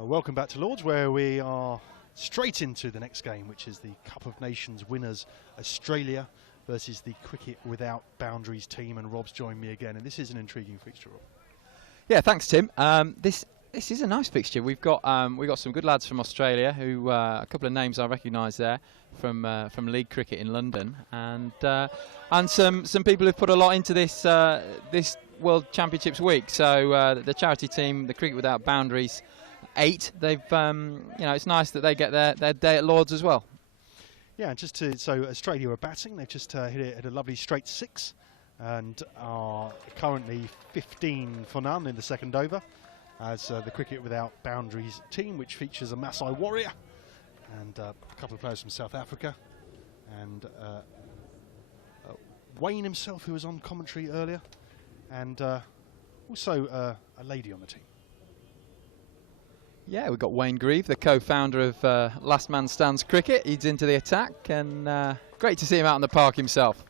Welcome back to Lords, where we are straight into the next game, which is the Cup of Nations winners, Australia versus the Cricket Without Boundaries team. And Rob's joined me again, and this is an intriguing fixture, Rob. Yeah, thanks, Tim. This is a nice fixture. We've got some good lads from Australia, who a couple of names I recognise there from League Cricket in London, and some people who've put a lot into this this World Championships week. So the charity team, the Cricket Without Boundaries 8, they've it's nice that they get their day at Lords as well. Yeah, so Australia are batting. They've just hit a lovely straight 6 and are currently 15 for none in the second over, as the Cricket Without Boundaries team, which features a Maasai warrior and a couple of players from South Africa, and Wayne himself, who was on commentary earlier, and also a lady on the team. Yeah, we've got Wayne Grieve, the co-founder of Last Man Stands Cricket. He's into the attack, and great to see him out in the park himself.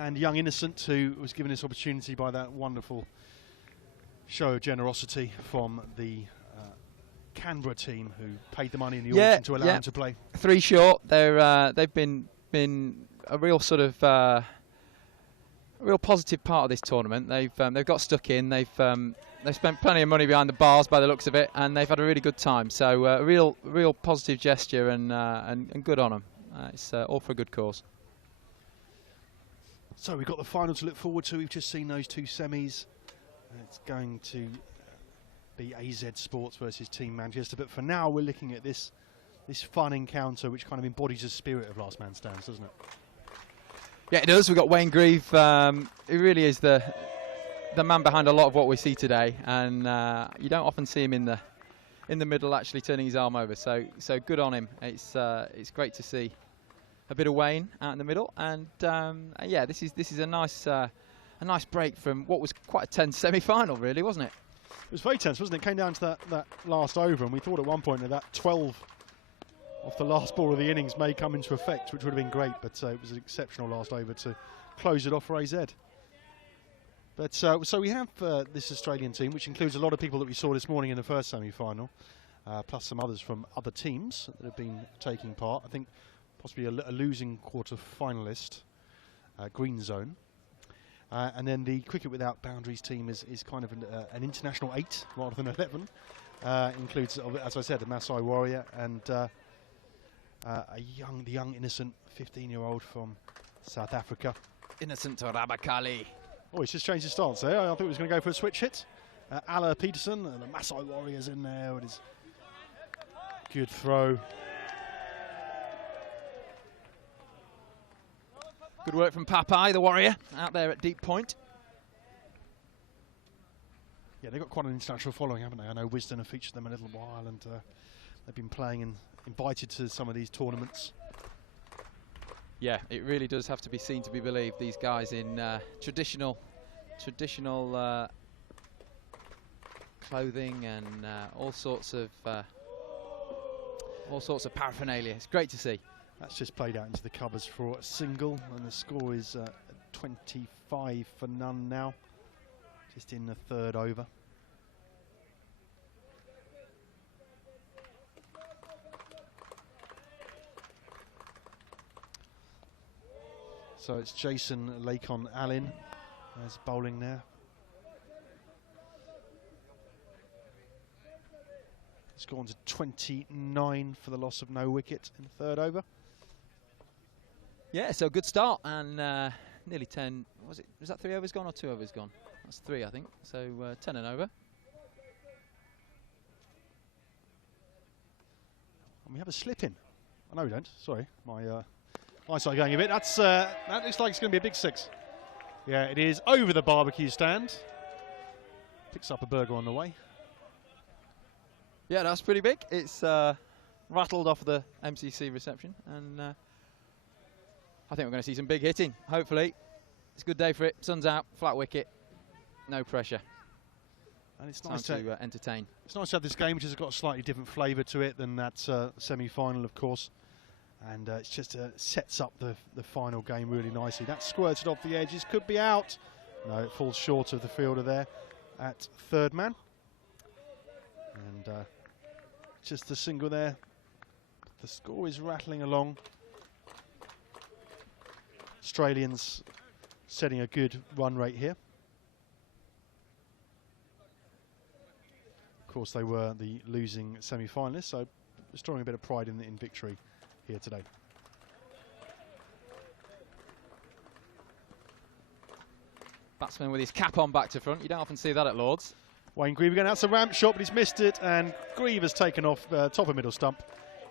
And young Innocent, who was given this opportunity by that wonderful show of generosity from the Canberra team, who paid the money in the auction to allow him to play. 3 short. They've been a real sort of a real positive part of this tournament. They've got stuck in. They've spent plenty of money behind the bars by the looks of it, and they've had a really good time. So a real positive gesture, and good on them. It's all for a good cause. So we've got the final to look forward to. We've just seen those 2 semis. It's going to be AZ Sports versus Team Manchester. But for now, we're looking at this fun encounter, which kind of embodies the spirit of Last Man Stands, doesn't it? Yeah, it does. We've got Wayne Grieve. He really is the man behind a lot of what we see today, and you don't often see him in the middle, actually turning his arm over. So good on him. It's great to see a bit of Wayne out in the middle, and yeah, this is a nice break from what was quite a tense semi-final, really, wasn't it? It was very tense, wasn't it? It came down to that last over, and we thought at one point that 12 off the last ball of the innings may come into effect, which would have been great, but it was an exceptional last over to close it off for AZ. But so we have this Australian team, which includes a lot of people that we saw this morning in the first semi-final, plus some others from other teams that have been taking part. I think possibly a losing quarter finalist, Green Zone. And then the Cricket Without Boundaries team is kind of an international 8 rather than 11. Includes, as I said, a Maasai warrior and the young innocent 15-year-old from South Africa. Innocent Rabakali. Oh, he's just changed his stance there. I thought he was going to go for a switch hit. Ala Peterson, and the Maasai warrior's in there with his good throw. Good work from Papai, the warrior, out there at deep point. Yeah, they've got quite an international following, haven't they? I know Wisden have featured them a little while, and they've been playing and invited to some of these tournaments. Yeah, it really does have to be seen to be believed. These guys in traditional clothing and all sorts of paraphernalia. It's great to see. That's just played out into the covers for a single, and the score is 25 for none now, just in the third over. So it's Jason Lakon Allen as bowling there. It's gone to 29 for the loss of no wicket in the third over. Yeah, so good start, and nearly 10. Was that 3 overs gone or 2 overs gone? That's 3, I think. So 10 and over. And we have a slip in. Oh, no, we don't. Sorry, my eyesight going a bit. That looks like it's going to be a big 6. Yeah, it is over the barbecue stand. Picks up a burger on the way. Yeah, that's pretty big. It's rattled off the MCC reception, and I think we're going to see some big hitting, hopefully. It's a good day for it. Sun's out, flat wicket, no pressure. And it's nice to entertain. It's nice to have this game, which has got a slightly different flavour to it than that semi-final, of course. And it's just sets up the final game really nicely. That squirted off the edges, could be out. No, it falls short of the fielder there at third man. And just a single there. The score is rattling along. Australians setting a good run rate here. Of course, they were the losing semi-finalists, so restoring a bit of pride in victory here today. Batsman with his cap on back to front. You don't often see that at Lords. Wayne Grieve again. That's a ramp shot, but he's missed it, and Grieve has taken off top of middle stump.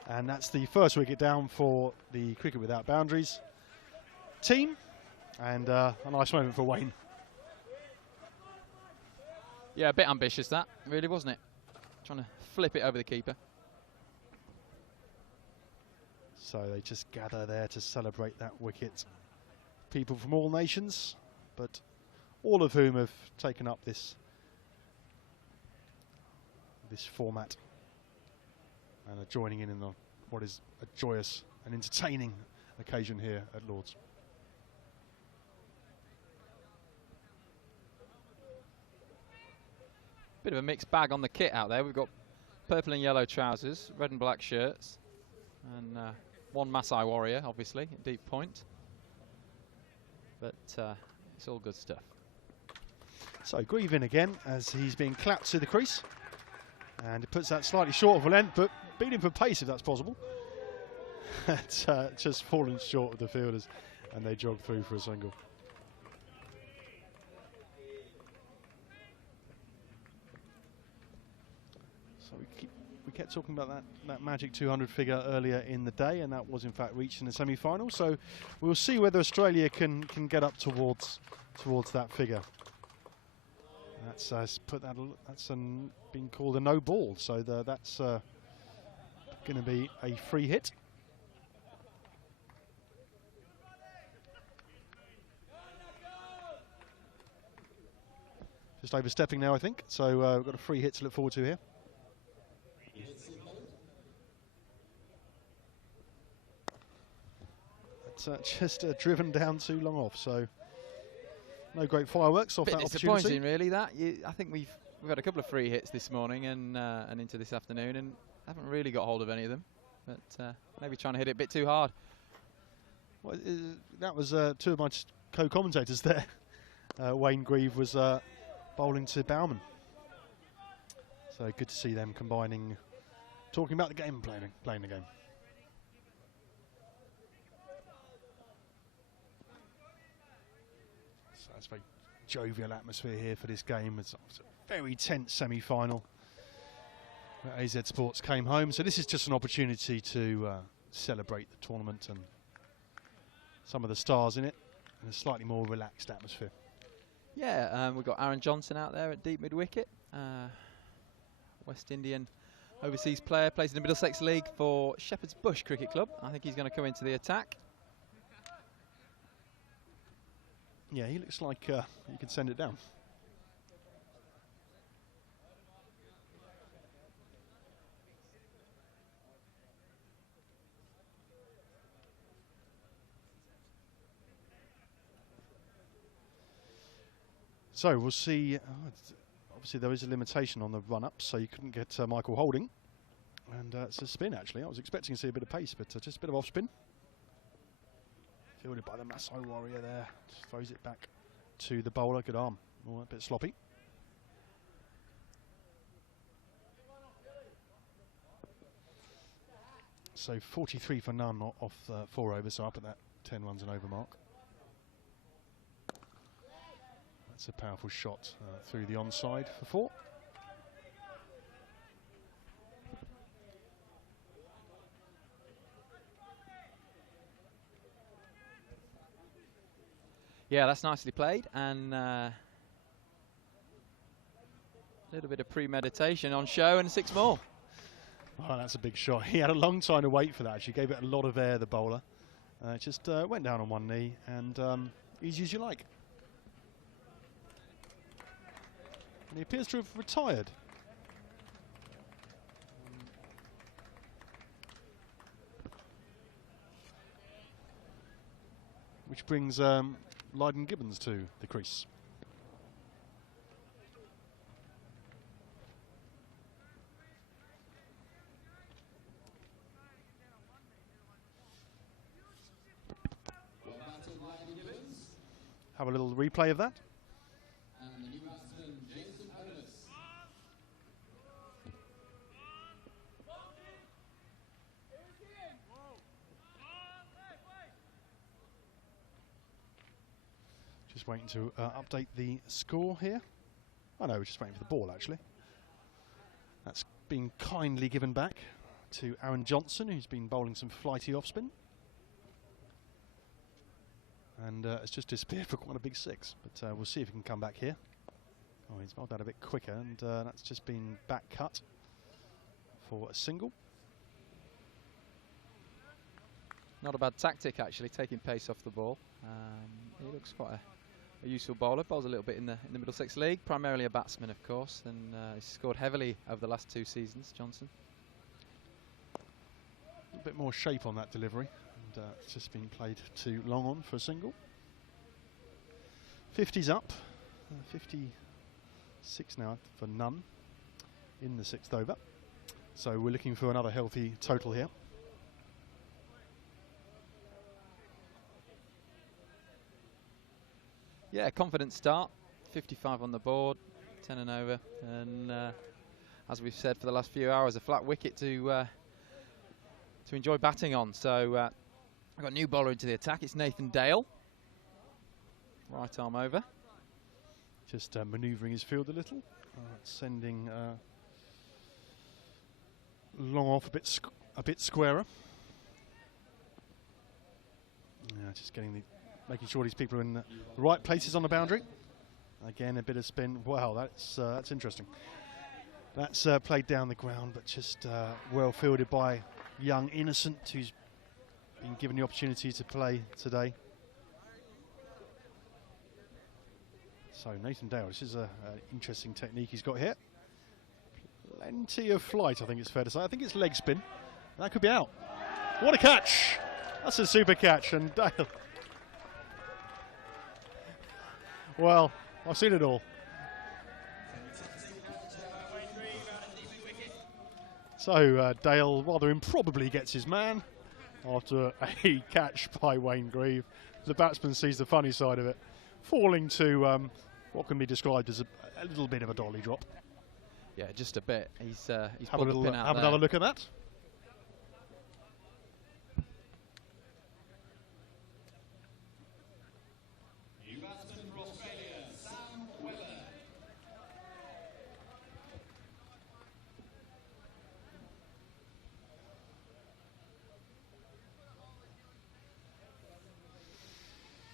And that's the first wicket down for the Cricket Without Boundaries team. And a nice moment for Wayne. Yeah, a bit ambitious that, really, wasn't it? Trying to flip it over the keeper. So they just gather there to celebrate that wicket. People from all nations, but all of whom have taken up this format and are joining in what is a joyous and entertaining occasion here at Lords. Bit of a mixed bag on the kit out there. We've got purple and yellow trousers, red and black shirts, and one Maasai warrior, obviously, at deep point. But it's all good stuff. So Grieve in again as he's being clapped to the crease. And it puts that slightly short of a length, but beat him for pace if that's possible. It's just fallen short of the fielders, and they jog through for a single. So we kept talking about that magic 200 figure earlier in the day, and that was in fact reached in the semi-final. So we'll see whether Australia can get up towards that figure. That's been called a no ball, so that's going to be a free hit. Just overstepping now, I think. So we've got a free hit to look forward to here. It's just driven down too long off. So no great fireworks off that opportunity. Disappointing, really. That I think we've had a couple of free hits this morning and into this afternoon, and haven't really got hold of any of them. But maybe trying to hit it a bit too hard. Well, that was two of my co-commentators there. Wayne Grieve was bowling to Bauman. So good to see them combining, talking about the game and playing the game. So it's a very jovial atmosphere here for this game. It's a very tense semi-final. AZ Sports came home, so this is just an opportunity to celebrate the tournament and some of the stars in it in a slightly more relaxed atmosphere. Yeah, we've got Aaron Johnson out there at deep mid-wicket. West Indian overseas player, plays in the Middlesex League for Shepherd's Bush Cricket Club. I think he's going to come into the attack. Yeah, he looks like he can send it down. So we'll see. Obviously, there is a limitation on the run-up, so you couldn't get Michael Holding. And it's a spin, actually. I was expecting to see a bit of pace, but just a bit of off-spin. Fielded by the Maasai warrior there. Just throws it back to the bowler. Good arm. Oh, a bit sloppy. So 43 for none off 4 overs, so up at that 10 runs and over mark. That's a powerful shot through the onside for 4. Yeah, that's nicely played, and a little bit of premeditation on show, and 6 more. Oh, that's a big shot. He had a long time to wait for that. She gave it a lot of air, the bowler. Just went down on one knee, and easy as you like. And he appears to have retired. Which brings Lydon Gibbons to the crease. have a little replay of that. Just waiting to update the score here. Oh no, we're just waiting for the ball actually. That's been kindly given back to Aaron Johnson, who's been bowling some flighty off spin. And it's just disappeared for quite a big 6, but we'll see if he can come back here. Oh, he's bowled that a bit quicker, and that's just been back cut for a single. Not a bad tactic actually, taking pace off the ball. He looks quite a useful bowler. Bowls a little bit in the Middlesex League, primarily a batsman of course, and he's scored heavily over the last 2 seasons, Johnson. A bit more shape on that delivery, and it's just been played too long on for a single. 50's up, 56 now for none in the 6th over. So we're looking for another healthy total here. Yeah, confident start, 55 on the board, 10 and over, and as we've said for the last few hours, a flat wicket to enjoy batting on. So I've got a new bowler into the attack. It's Nathan Dale, right arm over. Just manoeuvring his field a little, sending long off a bit squarer. Yeah, just making sure these people are in the right places on the boundary. Again, a bit of spin. Wow, that's interesting. That's played down the ground, but just well fielded by young Innocent, who's been given the opportunity to play today. So Nathan Dale, this is an interesting technique he's got here. Plenty of flight, I think it's fair to say. I think it's leg spin. That could be out. What a catch! That's a super catch, and Dale. Well, I've seen it all. So Dale rather improbably gets his man after a catch by Wayne Grieve. The batsman sees the funny side of it, falling to what can be described as a little bit of a dolly drop. Yeah, just a bit. He's have another look at that.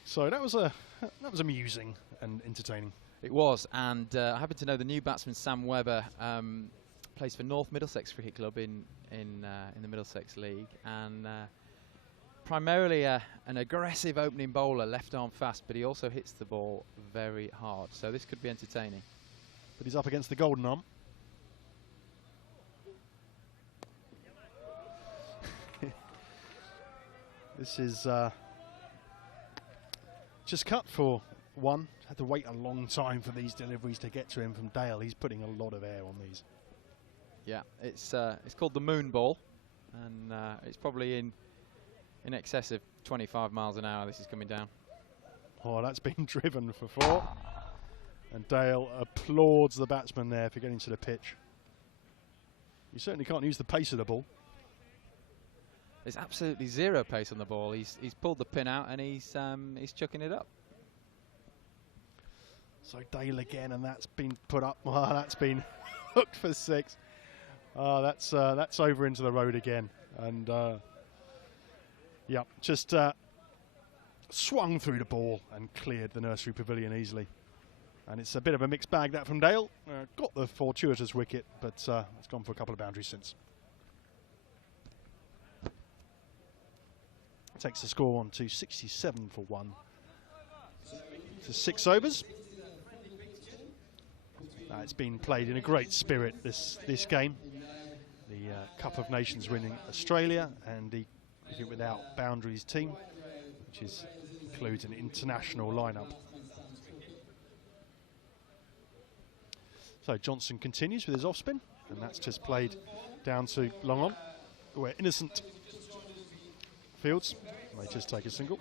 So that was amusing and entertaining. It was, and I happen to know the new batsman Sam Webber plays for North Middlesex Cricket Club in the Middlesex League, and primarily an aggressive opening bowler, left arm fast, but he also hits the ball very hard. So this could be entertaining. But he's up against the golden arm. This is just cut for 1. Had to wait a long time for these deliveries to get to him from Dale. He's putting a lot of air on these. Yeah, it's called the moon ball, and it's probably in excess of 25 miles an hour. This is coming down. Oh, that's been driven for 4. And Dale applauds the batsman there for getting to the pitch. You certainly can't use the pace of the ball. There's absolutely zero pace on the ball. He's pulled the pin out and he's chucking it up. So Dale again, and that's been put up. Oh, that's been hooked for 6. That's over into the road again, and yeah, just swung through the ball and cleared the nursery pavilion easily. And it's a bit of a mixed bag that from Dale. Got the fortuitous wicket, but it's gone for a couple of boundaries since. Takes the score on to 67 for 1. To 6 overs. It's been played in a great spirit, this game. The Cup of Nations winning Australia, and the Cricket Without Boundaries team, which includes an international lineup. So Johnson continues with his off spin, and that's just played down to long on, where Innocent fields. They just take a single.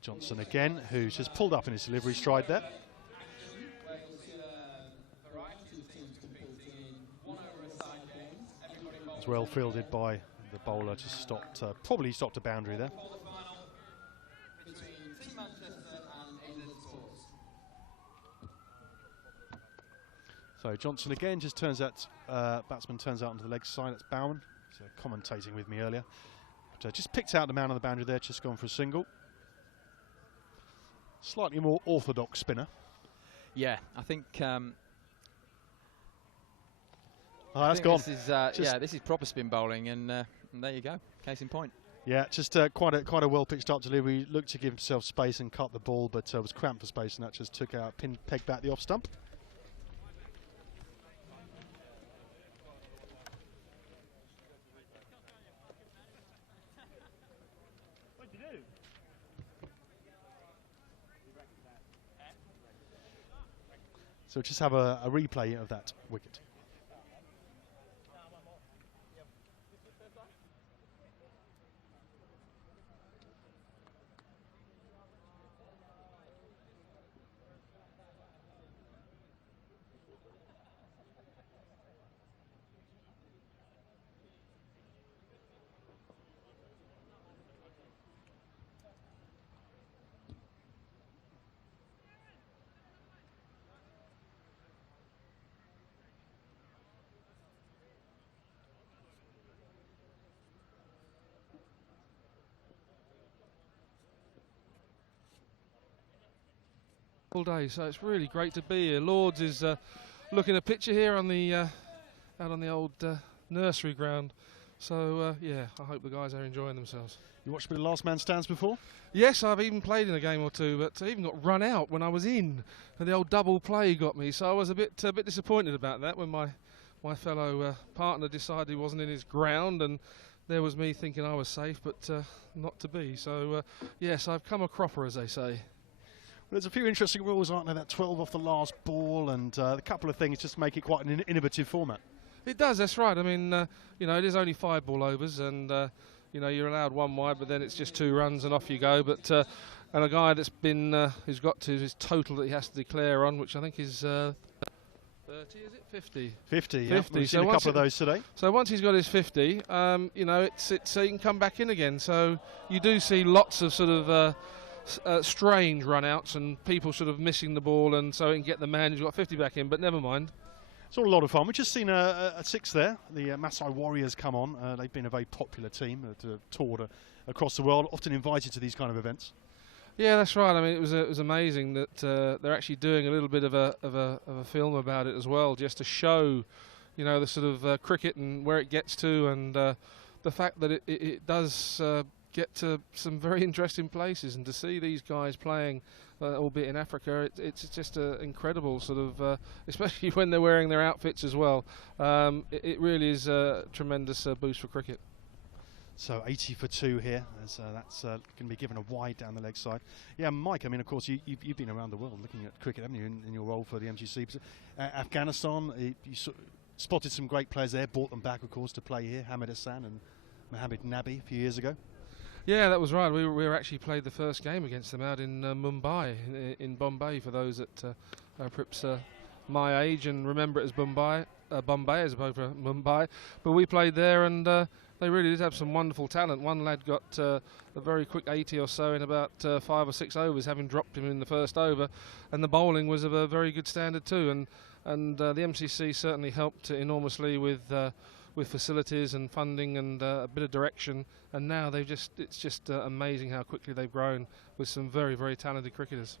Johnson again, who's just pulled up in his delivery stride there. It's well fielded by the bowler, just stopped, probably stopped a boundary there. So Johnson again just turns out, batsman turns out onto the leg side. That's Bowman. He's commentating with me earlier. But, just picked out the man on the boundary there, just gone for a single. Slightly more orthodox spinner. Yeah, I think. That's gone. This is, this is proper spin bowling, and there you go. Case in point. Yeah, just quite a well pitched up delivery. Looked to give himself space and cut the ball, but was cramped for space, and that just took out, pegged back the off stump. So just have a replay of that wicket. All day, so it's really great to be here. Lords is looking a picture here on the out on the old nursery ground. So yeah, I hope the guys are enjoying themselves. You watched a bit of Last Man Stands before? Yes, I've even played in a game or two, but I even got run out when I was in, and the old double play got me. So I was a bit disappointed about that when my fellow partner decided he wasn't in his ground, and there was me thinking I was safe, but not to be. So yes, I've come a cropper, as they say. There's a few interesting rules, aren't there? That 12 off the last ball, and a couple of things just make it quite an innovative format. It does, that's right. I mean, you know, it is only 5 ball overs, and you know, you're allowed 1 wide, but then it's just 2 runs and off you go. But and a guy that's been who's got to his total that he has to declare on, which I think is 30, is it 50? 50. Yeah. 50. We've seen a couple of those today. So once he's got his 50, you know, it's he can come back in again. So you do see lots of sort of strange run-outs and people sort of missing the ball, and so he can get the man who's got 50 back in, but never mind. It's all a lot of fun. We've just seen a 6 there. The Maasai Warriors come on. They've been a very popular team toured across the world, often invited to these kind of events. Yeah, that's right. I mean, it was amazing that they're actually doing a little bit of a film about it as well, just to show, you know, the sort of cricket and where it gets to, and the fact that it does get to some very interesting places, and to see these guys playing, albeit in Africa, it's just incredible sort of, especially when they're wearing their outfits as well. It really is a tremendous boost for cricket. So 80 for 2 here, as that's going to be given a wide down the leg side. Yeah, Mike, I mean, of course, you've been around the world looking at cricket, haven't you, in your role for the MGC. Afghanistan, you spotted some great players there, brought them back, of course, to play here, Hamid Hassan and Mohammed Nabi a few years ago. Yeah, that was right. We were actually played the first game against them out in Mumbai, in Bombay, for those that are perhaps my age and remember it as Bombay as opposed to Mumbai. But we played there, and they really did have some wonderful talent. One lad got a very quick 80 or so in about 5 or 6 overs, having dropped him in the first over, and the bowling was of a very good standard too. And the MCC certainly helped enormously with facilities and funding and a bit of direction, and now it's just amazing how quickly they've grown with some very, very talented cricketers.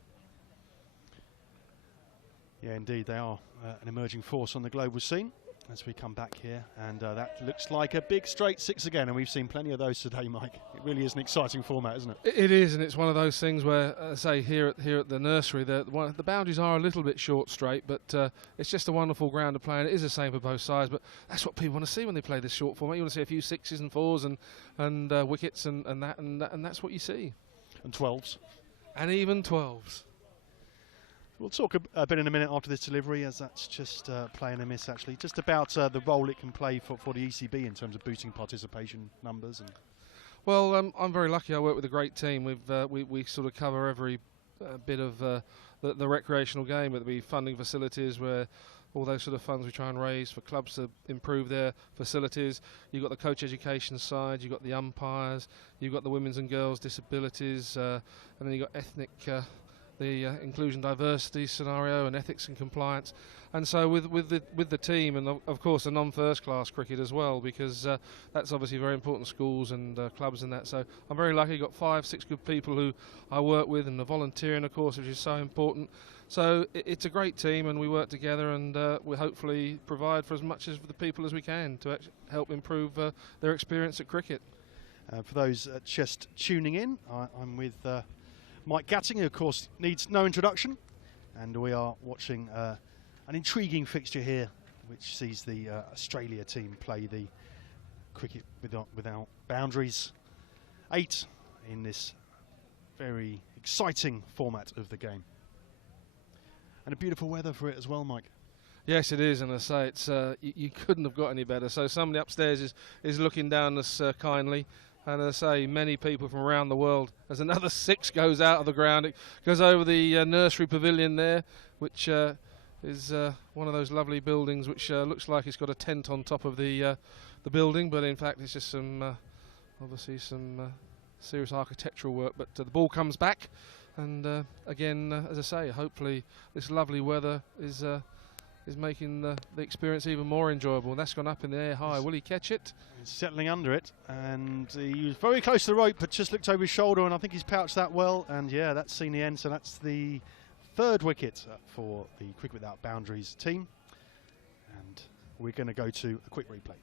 Yeah, indeed, they are an emerging force on the global scene as we come back here, and that looks like a big straight 6 again, and we've seen plenty of those today, Mike. It really is an exciting format, isn't it? It is, and it's one of those things where, say, here at the nursery, the boundaries are a little bit short straight, but it's just a wonderful ground to play, and it is the same for both sides. But that's what people want to see when they play this short format. You want to see a few 6s and 4s and wickets and that's what you see. And 12s. And even 12s. We'll talk a bit in a minute after this delivery, as that's just play and a miss, actually. Just about the role it can play for the ECB in terms of boosting participation numbers. And Well, I'm very lucky. I work with a great team. We sort of cover every bit of the recreational game, whether it be funding facilities, where all those sort of funds we try and raise for clubs to improve their facilities. You've got the coach education side, you've got the umpires, you've got the women's and girls disabilities, and then you've got ethnic, the inclusion diversity scenario, and ethics and compliance. And so with the team, and of course the non-first class cricket as well, because that's obviously very important, schools and clubs and that. So I'm very lucky. Got 5-6 good people who I work with, and the volunteering, of course, which is so important. So it's a great team, and we work together, and we hopefully provide for as much of the people as we can to help improve their experience at cricket. For those just tuning in, I'm with Mike Gatting, who of course needs no introduction, and we are watching an intriguing fixture here, which sees the Australia team play the cricket without boundaries. 8 in this very exciting format of the game. And a beautiful weather for it as well, Mike. Yes, it is, and I say it's you couldn't have got any better. So somebody upstairs is looking down us kindly, and as I say, many people from around the world. As another 6 goes out of the ground, it goes over the nursery pavilion there, which is one of those lovely buildings which looks like it's got a tent on top of the building, but in fact it's just some obviously some serious architectural work. But the ball comes back. And again, as I say, hopefully this lovely weather is making the experience even more enjoyable. That's gone up in the air high. Will he catch it? He's settling under it, and he was very close to the rope, but just looked over his shoulder, and I think he's pouched that well. And yeah, that's seen the end. So that's the 3rd wicket for the Cricket Without Boundaries team. And we're going to go to a quick replay.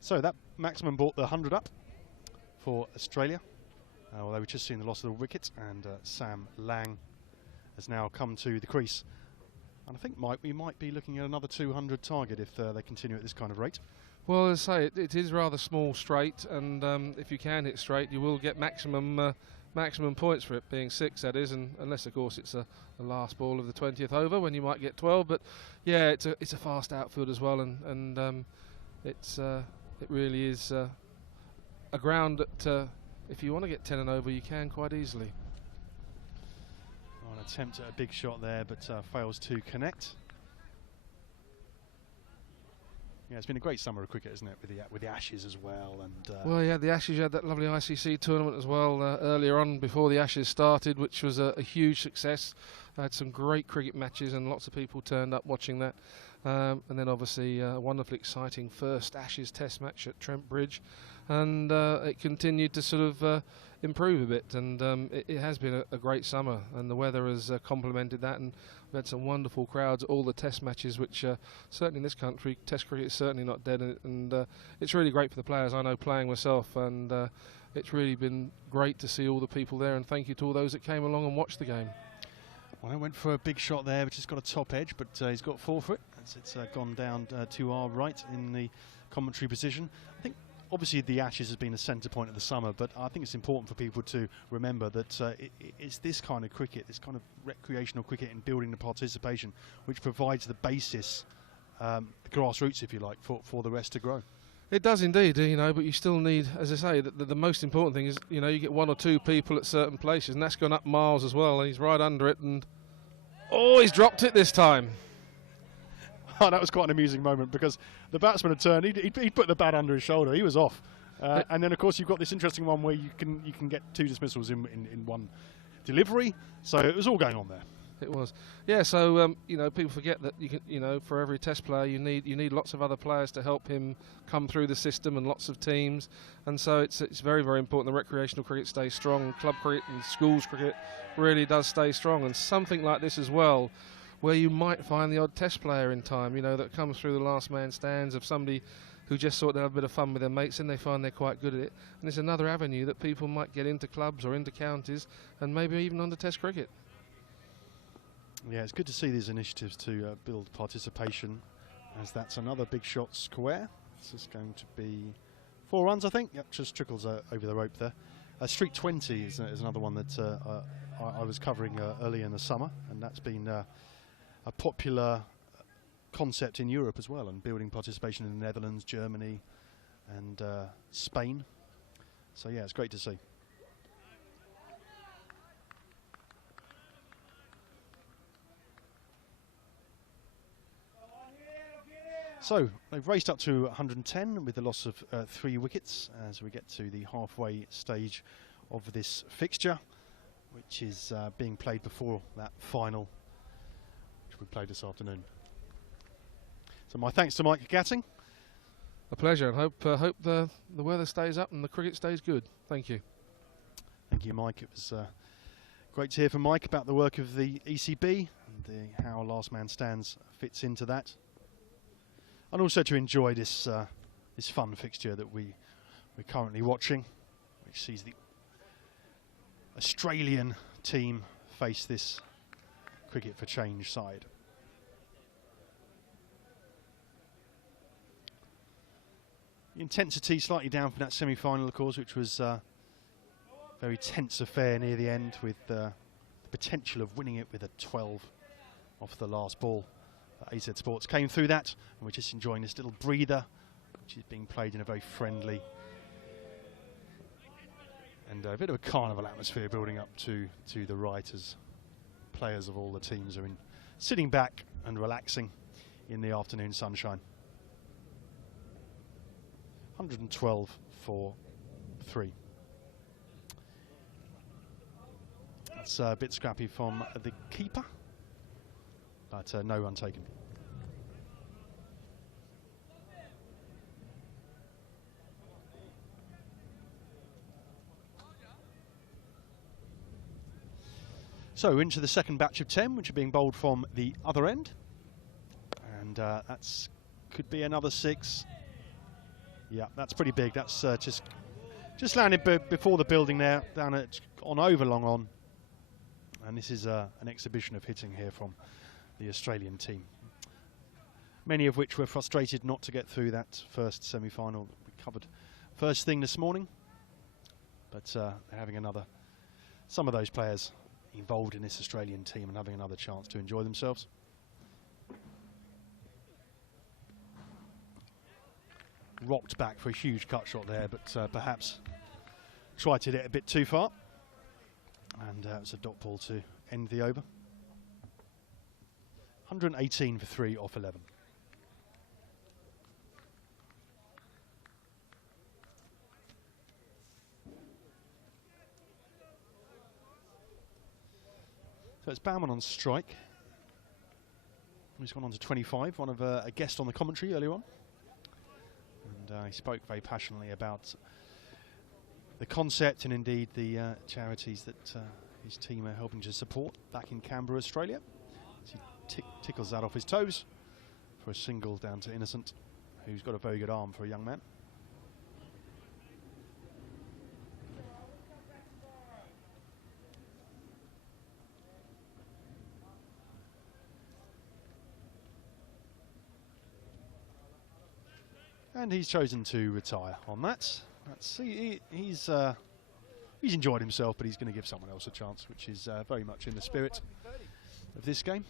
So that maximum brought the 100 up for Australia, although we've just seen the loss of the wicket, and Sam Lang has now come to the crease. And I think, Mike, we might be looking at another 200 target if they continue at this kind of rate. Well, as I say, it is rather small straight, and if you can hit straight, you will get maximum points for it, being 6, that is, and unless of course it's the last ball of the 20th over when you might get 12. But yeah, it's a fast outfield as well, and it really is a ground that if you want to get 10 and over, you can quite easily. An attempt at a big shot there, but fails to connect. Yeah, it's been a great summer of cricket, isn't it, with the Ashes as well. And well, yeah, the Ashes, you had that lovely ICC tournament as well earlier on before the Ashes started, which was a huge success. I had some great cricket matches, and lots of people turned up watching that. And then obviously a wonderfully exciting first Ashes Test match at Trent Bridge, and it continued to sort of improve a bit, and it has been a great summer, and the weather has complemented that, and we've had some wonderful crowds at all the Test matches, which certainly in this country, Test cricket is certainly not dead, and it's really great for the players. I know, playing myself, and it's really been great to see all the people there, and thank you to all those that came along and watched the game. Well, I went for a big shot there, which has got a top edge, but he's got 4 for it. It's gone down to our right in the commentary position. I think obviously the Ashes has been a centre point of the summer, but I think it's important for people to remember that it's this kind of cricket, this kind of recreational cricket, and building the participation, which provides the basis, the grassroots, if you like, for the rest to grow. It does indeed, but you still need, as I say, the most important thing is, you get 1 or 2 people at certain places, and that's gone up miles as well, and he's right under it, and oh, he's dropped it this time. Oh, that was quite an amusing moment, because the batsman had turned, he'd put the bat under his shoulder, he was off. And then of course you've got this interesting one where you can get 2 dismissals in one delivery, so it was all going on there. It was, yeah. So people forget that you can, for every Test player you need lots of other players to help him come through the system, and lots of teams, and so it's very, very important the recreational cricket stays strong. Club cricket and schools cricket really does stay strong, and something like this as well, where you might find the odd test player in time, you know, that comes through the last man stands of somebody who just sort of have a bit of fun with their mates and they find they're quite good at it. And it's another avenue that people might get into clubs or into counties and maybe even onto test cricket. Yeah, it's good to see these initiatives to build participation, as that's another big shot square. This is going to be 4 runs, I think. Yep, just trickles over the rope there. Street 20 is another one that I was covering early in the summer, and that's been a popular concept in Europe as well, and building participation in the Netherlands, Germany and Spain. So yeah, it's great to see. So they've raced up to 110 with the loss of 3 wickets as we get to the halfway stage of this fixture, which is being played before that final, which we played this afternoon. So my thanks to Mike Gatting. A pleasure, and hope the weather stays up and the cricket stays good. Thank you. Thank you, Mike. It was great to hear from Mike about the work of the ECB and how Last Man Stands fits into that. And also to enjoy this this fun fixture that we're currently watching, which sees the Australian team face this Cricket for Change side. The intensity slightly down from that semi-final, of course, which was a very tense affair near the end, with the potential of winning it with a 12 off the last ball. AZ Sports came through that, and we're just enjoying this little breather, which is being played in a very friendly and a bit of a carnival atmosphere building up to the right, as players of all the teams are sitting back and relaxing in the afternoon sunshine. 112 for 3. That's a bit scrappy from the keeper, but no run taken. So into the second batch of 10, which are being bowled from the other end, and that's could be another 6. Yeah, that's pretty big. That's just landed before the building there, down on over long on, and this is an exhibition of hitting here from the Australian team, many of which were frustrated not to get through that first semi-final that we covered first thing this morning, but they're having some of those players involved in this Australian team and having another chance to enjoy themselves. Rocked back for a huge cut shot there, but perhaps tried to hit it a bit too far, and it was a dot ball to end the over. 118 for 3 off 11. So it's Baumann on strike. He's gone on to 25, one of a guest on the commentary earlier on. And he spoke very passionately about the concept and indeed the charities that his team are helping to support back in Canberra, Australia. As he tickles that off his toes for a single down to Innocent, who's got a very good arm for a young man. And he's chosen to retire on that. He's enjoyed himself, but he's going to give someone else a chance, which is very much in the spirit of this game.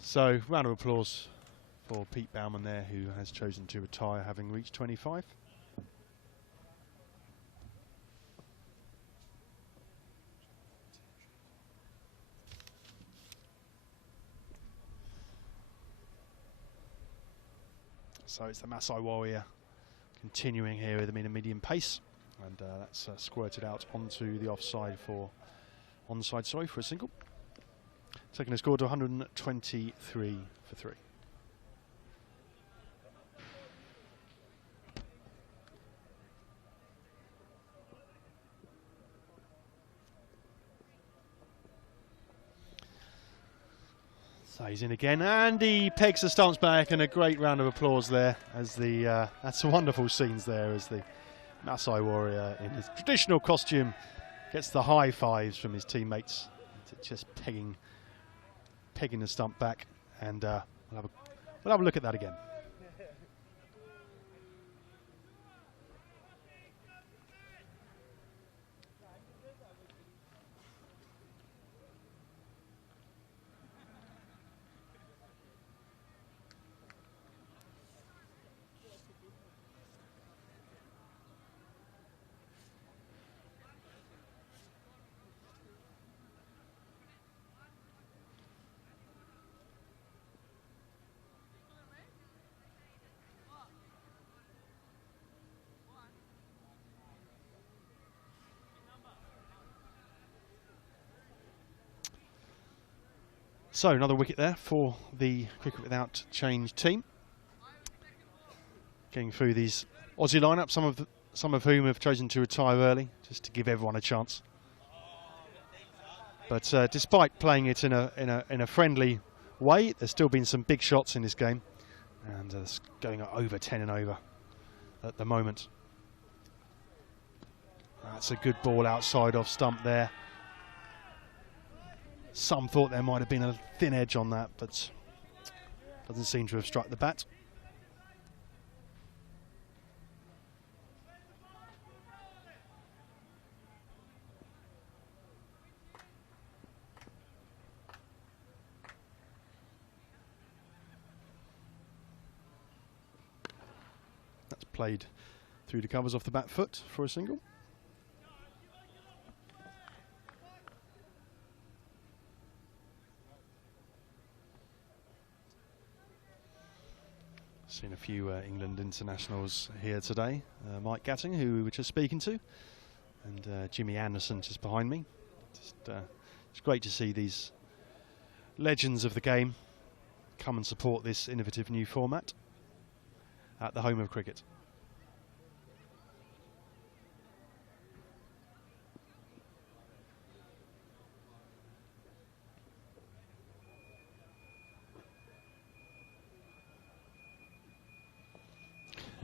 So, round of applause for Pete Baumann there, who has chosen to retire having reached 25. So it's the Masai Warrior continuing here with them in a medium pace, and that's squirted out onto the offside for onside, for a single. Taking a score to 123 for 3. So he's in again, and he pegs the stumps back, and a great round of applause there as the that's wonderful scenes there as the Maasai warrior in his traditional costume gets the high fives from his teammates, just pegging the stump back, and we'll have a look at that again. So another wicket there for the Cricket Without Change team. Getting through these Aussie lineup, some of whom have chosen to retire early, just to give everyone a chance. But despite playing it in a friendly way, there's still been some big shots in this game, and it's going over 10 and over at the moment. That's a good ball outside off stump there. Some thought there might have been a thin edge on that, but doesn't seem to have struck the bat. That's played through the covers off the back foot for a single. Seen a few England internationals here today. Mike Gatting, who we were just speaking to, and Jimmy Anderson just behind me. It's great to see these legends of the game come and support this innovative new format at the home of cricket.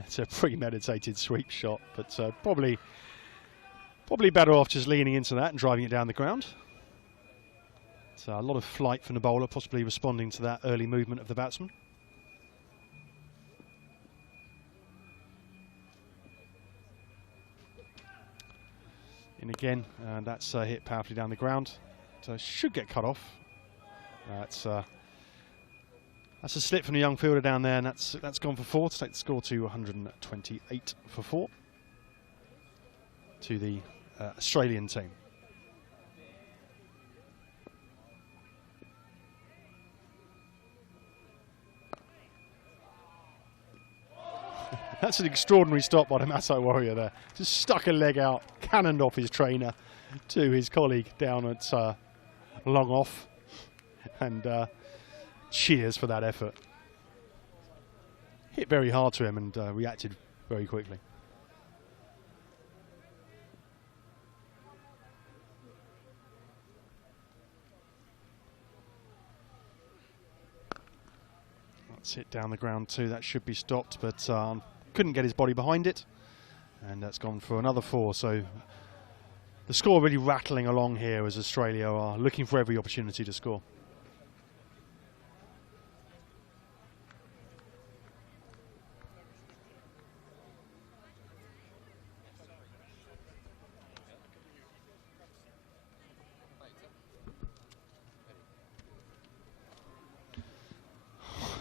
It's a premeditated sweep shot, but probably better off just leaning into that and driving it down the ground. So a lot of flight from the bowler, possibly responding to that early movement of the batsman. In again, and that's hit powerfully down the ground. So should get cut off. That's a slip from the young fielder down there, and that's gone for 4 to take the score to 128 for 4 to the Australian team. That's an extraordinary stop by the Maasai warrior there. Just stuck a leg out, cannoned off his trainer to his colleague down at long off, and cheers for that effort. Hit very hard to him and reacted very quickly. That's hit down the ground too. That should be stopped, but couldn't get his body behind it, and that's gone for another 4. So the score really rattling along here as Australia are looking for every opportunity to score.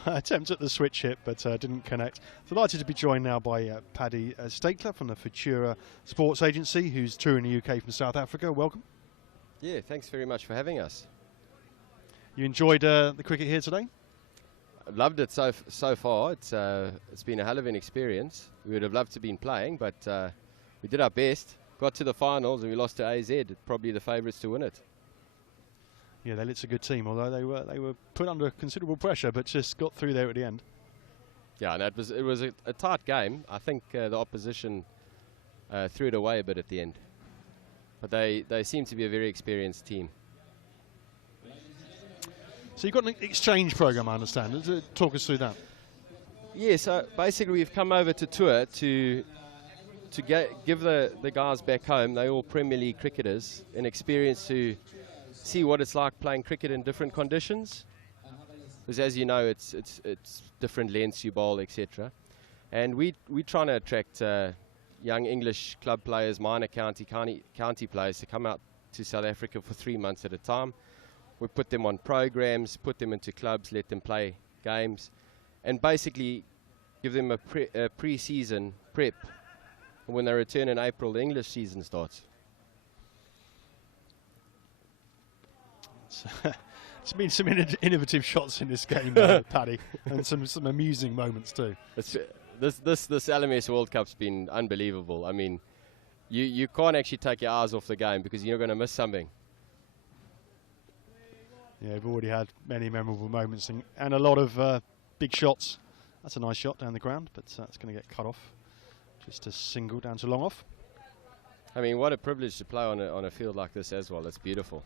Attempt at the switch hit, but didn't connect. Delighted to be joined now by Paddy Stakler from the Futura Sports Agency, who's touring the UK from South Africa. Welcome. Yeah, thanks very much for having us. You enjoyed the cricket here today? I've loved it so far. It's been a hell of an experience. We would have loved to have been playing, but we did our best. Got to the finals and we lost to AZ, probably the favourites to win it. Yeah, it's a good team, although they were put under considerable pressure, but just got through there at the end. Yeah, and it was a tight game. I think the opposition threw it away a bit at the end, but they seem to be a very experienced team. So you've got an exchange program, I understand. Talk us through that. Yeah, so basically we've come over to tour to give the guys back home, they're all Premier League cricketers, an experience to see what it's like playing cricket in different conditions. Because as you know, it's different lengths you bowl, etc. And we're trying to attract young English club players, minor county players to come out to South Africa for 3 months at a time. We put them on programs, put them into clubs, let them play games, and basically give them a pre-season prep. And when they return in April, the English season starts. There's been some innovative shots in this game, Paddy, and some amusing moments too. This LMS World Cup's been unbelievable. I mean, you can't actually take your eyes off the game because you're going to miss something. Yeah, we've already had many memorable moments and a lot of big shots. That's a nice shot down the ground, but that's going to get cut off. Just a single down to long off. I mean, what a privilege to play on a field like this as well. It's beautiful.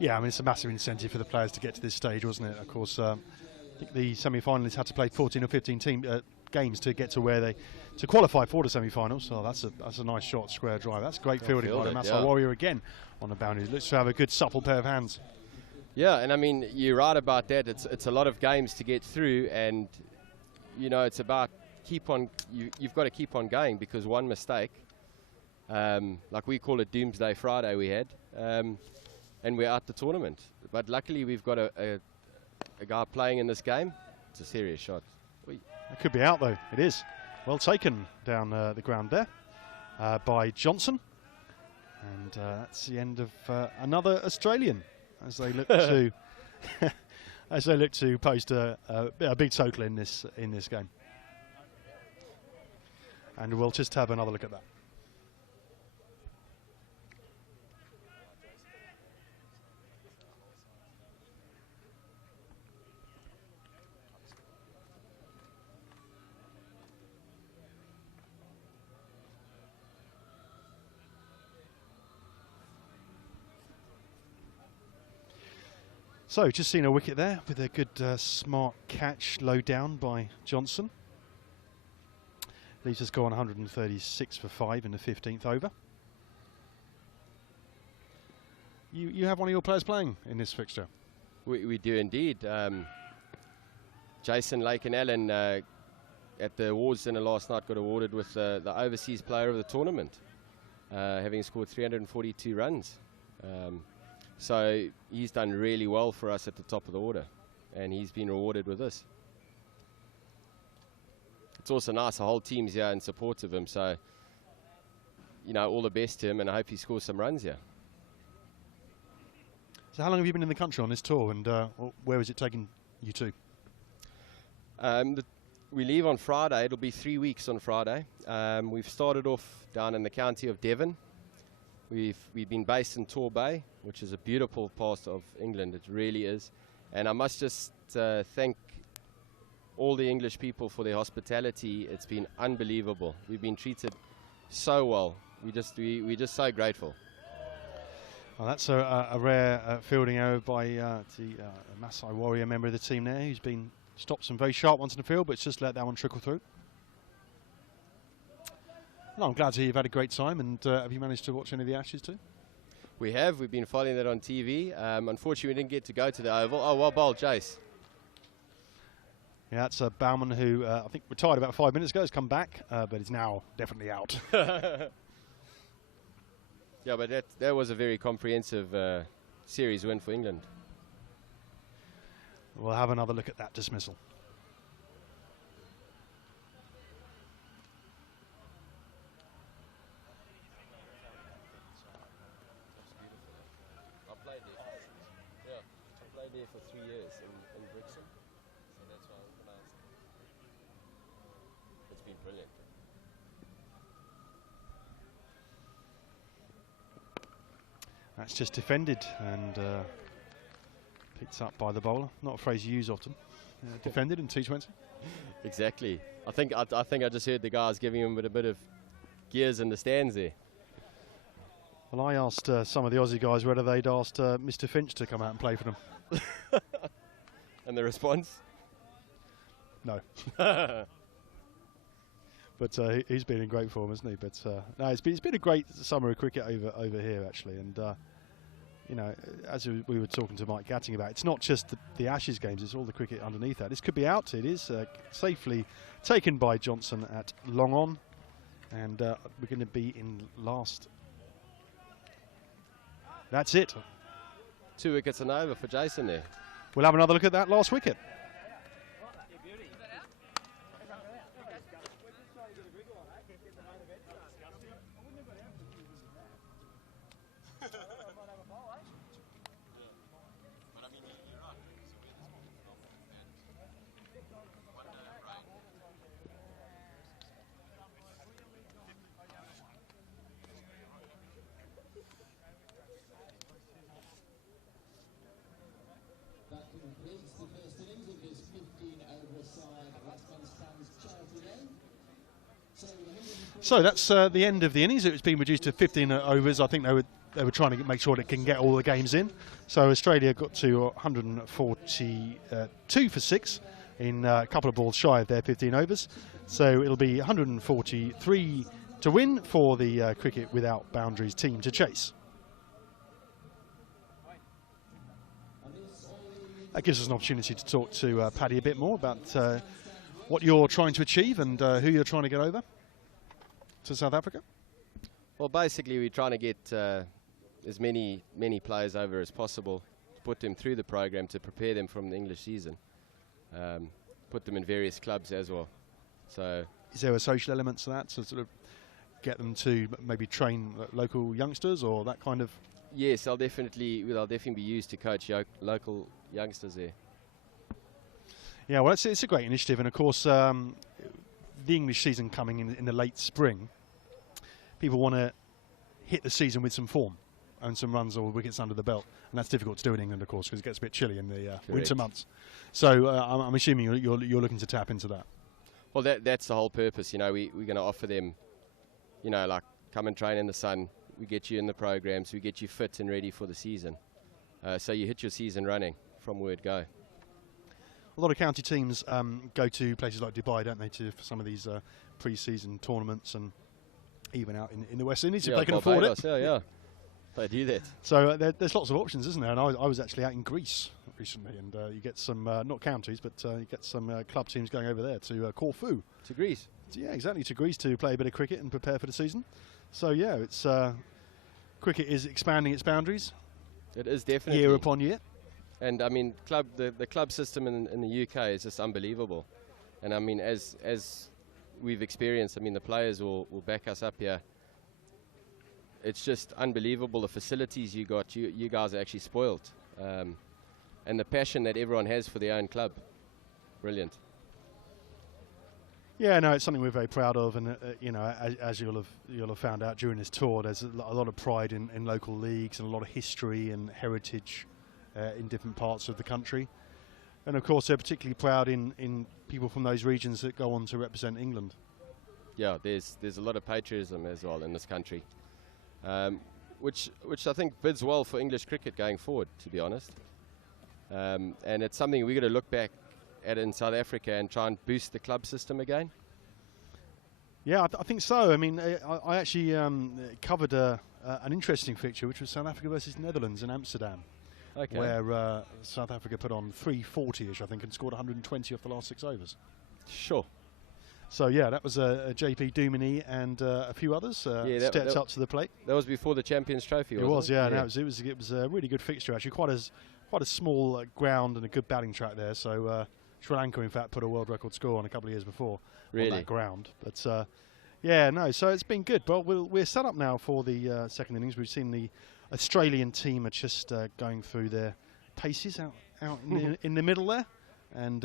Yeah, I mean, it's a massive incentive for the players to get to this stage, wasn't it? Of course, I think the semi-finalists had to play 14 or 15 games to get to to qualify for the semi-finals. So that's a nice shot, square drive. That's great fielding by the Masai Warrior again on the boundary. Looks to have a good supple pair of hands. Yeah, and I mean, you're right about that. It's a lot of games to get through, and you know, it's about you've got to keep on going, because one mistake, like we call it Doomsday Friday, we had. And we're out the tournament. But luckily we've got a guy playing in this game. It's a serious shot. It could be out though. It is. Well taken down the ground there by Johnson. And that's the end of another Australian as they look to post a big total in this game. And we'll just have another look at that. So, just seen a wicket there with a good smart catch low down by Johnson. Leaves us go on 136 for 5 in the 15th over. You have one of your players playing in this fixture? We do indeed. Jason Lake and Allen at the awards dinner last night got awarded with the overseas player of the tournament, having scored 342 runs. So he's done really well for us at the top of the order, and he's been rewarded with this. It's also nice, the whole team's here in support of him, so, you know, all the best to him, and I hope he scores some runs here. So how long have you been in the country on this tour, and where is it taking you to? We leave on Friday. It'll be 3 weeks on Friday. We've started off down in the county of Devon. We've been based in Tor Bay, which is a beautiful part of England. It really is. And I must just thank all the English people for their hospitality. It's been unbelievable. We've been treated so well. We're just so grateful. Well, that's a rare fielding error by the Masai Warrior member of the team there, who's been stopped some very sharp ones in the field, but it's just let that one trickle through. No, I'm glad to hear you've had a great time, and have you managed to watch any of the Ashes too? We have. We've been following that on TV. Unfortunately, we didn't get to go to the Oval. Oh, well bowled, Jace. Yeah, that's a Bowman who I think retired about 5 minutes ago, has come back, but is now definitely out. Yeah, but that was a very comprehensive series win for England. We'll have another look at that dismissal. I played there for 3 years in Brixton, so that's why I organised it. It's been brilliant. That's just defended and picked up by the bowler. Not a phrase you use often. Defended in T20. Exactly. I think I just heard the guys giving him a bit of gears in the stands there. Well, I asked some of the Aussie guys whether they'd asked Mr. Finch to come out and play for them. And the response? No. But he's been in great form, hasn't he? But no, it's been a great summer of cricket over here, actually. And you know, as we were talking to Mike Gatting about, it's not just the Ashes games; it's all the cricket underneath that. This could be out. It is safely taken by Johnson at long on, and we're going to be in last. That's it. 2 wickets and over for Jason there. We'll have another look at that last wicket. So that's the end of the innings. It's been reduced to 15 overs. I think they were trying to make sure that it can get all the games in. So Australia got to 142 for 6 in a couple of balls shy of their 15 overs. So it'll be 143 to win for the Cricket Without Boundaries team to chase. That gives us an opportunity to talk to Paddy a bit more about what you're trying to achieve and who you're trying to get over to South Africa. Well, basically we're trying to get as many players over as possible, to put them through the program to prepare them from the English season, put them in various clubs as well. So, is there a social element to that, to sort of get them to maybe train local youngsters or that kind of? Yes, they'll definitely be used to coach local youngsters there. Yeah, well, it's a great initiative, and of course the English season coming in the late spring, people want to hit the season with some form and some runs or wickets under the belt, and that's difficult to do in England, of course, because it gets a bit chilly in the winter months. So I'm assuming you're looking to tap into that. Well, that's the whole purpose. You know, we're going to offer them, you know, like come and train in the sun. We get you in the programs. We get you fit and ready for the season. So you hit your season running from word go. A lot of county teams go to places like Dubai, don't they, for some of these pre-season tournaments, and even out in the West Indies if they can afford it. Yeah, they do that. So there's lots of options, isn't there? And I was actually out in Greece recently, and you get some, not counties, but you get some club teams going over there to Corfu. To Greece? Yeah, exactly, to Greece to play a bit of cricket and prepare for the season. So yeah, it's cricket is expanding its boundaries. It is definitely. Year upon year. And I mean, the club system in the UK is just unbelievable. And I mean, as we've experienced, I mean, the players will back us up here. It's just unbelievable the facilities you got. You guys are actually spoiled. And the passion that everyone has for their own club. Brilliant. Yeah, no, it's something we're very proud of, and you know, as you'll have found out during this tour, there's a lot of pride in local leagues and a lot of history and heritage in different parts of the country, and of course they're particularly proud in people from those regions that go on to represent England. Yeah, there's a lot of patriotism as well in this country, which I think bids well for English cricket going forward, to be honest. And it's something we're going to look back at in South Africa and try and boost the club system again. Yeah, I think so. I mean, I actually covered an interesting fixture, which was South Africa versus Netherlands in Amsterdam. Okay. Where South Africa put on 340-ish, I think, and scored 120 off the last 6 overs. Sure. So yeah, that was JP Duminy and a few others stepped up to the plate. That was before the Champions Trophy. It was, yeah. No, it was a really good fixture actually. Quite a small ground and a good batting track there. So Sri Lanka, in fact, put a world record score on a couple of years before on that ground. But yeah, no. So it's been good. Well, we're set up now for the second innings. We've seen the Australian team are just going through their paces out in the middle there, and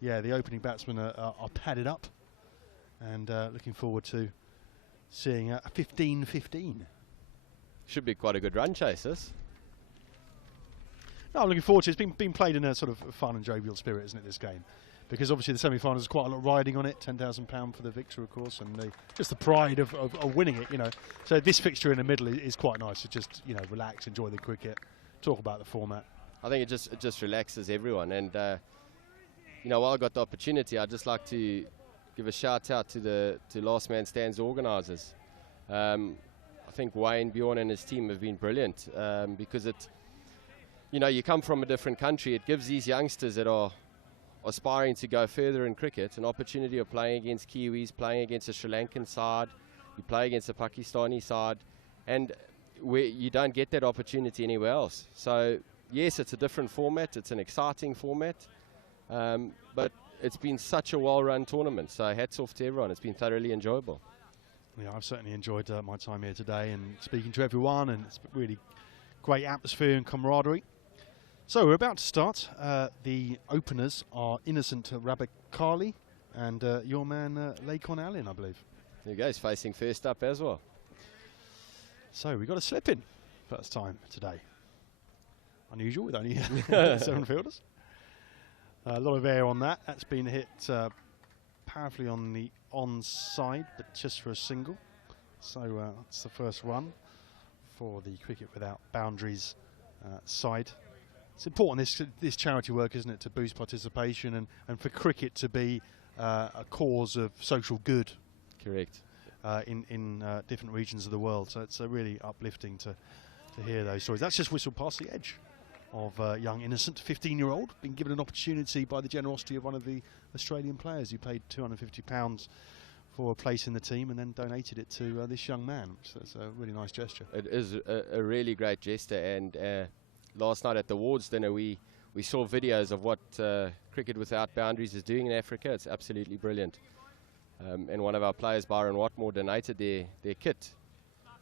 yeah, the opening batsmen are padded up, and looking forward to seeing a 15-15. Should be quite a good run chase, this. No, I'm looking forward to it. It's been played in a sort of fun and jovial spirit, isn't it, this game? because obviously the semi-finals is quite a lot riding on it. £10,000 for the victor, of course, and just the pride of winning it, you know. So this fixture in the middle is quite nice to just, you know, relax, enjoy the cricket, talk about the format. I think it just relaxes everyone, and you know, while I got the opportunity, I'd just like to give a shout out to Last Man Stands organisers. I think Wayne, Bjorn and his team have been brilliant, because you know, you come from a different country. It gives these youngsters that are aspiring to go further in cricket an opportunity of playing against Kiwis, playing against a Sri Lankan side, you play against a Pakistani side, and you don't get that opportunity anywhere else. So yes, it's a different format, it's an exciting format, but it's been such a well-run tournament, so hats off to everyone. It's been thoroughly enjoyable. Yeah, I've certainly enjoyed my time here today and speaking to everyone, and it's really great atmosphere and camaraderie. So we're about to start. The openers are Innocent Rabakali and your man Lakon Allen, I believe. There you go, he's facing first up as well. So we got a slip in first time today. Unusual with only 7 fielders. A lot of air on that. That's been hit powerfully on the onside, but just for a single. So that's the first run for the Cricket Without Boundaries side. It's important, this charity work, isn't it, to boost participation and for cricket to be a cause of social good. Correct. In different regions of the world. So it's really uplifting to hear those stories. That's just whistled past the edge of young Innocent, 15-year-old, been given an opportunity by the generosity of one of the Australian players who paid £250 for a place in the team and then donated it to this young man. So it's a really nice gesture. It is a really great gesture, and last night at the awards dinner we saw videos of what Cricket Without Boundaries is doing in Africa. It's absolutely brilliant. And one of our players, Byron Watmore, donated their kit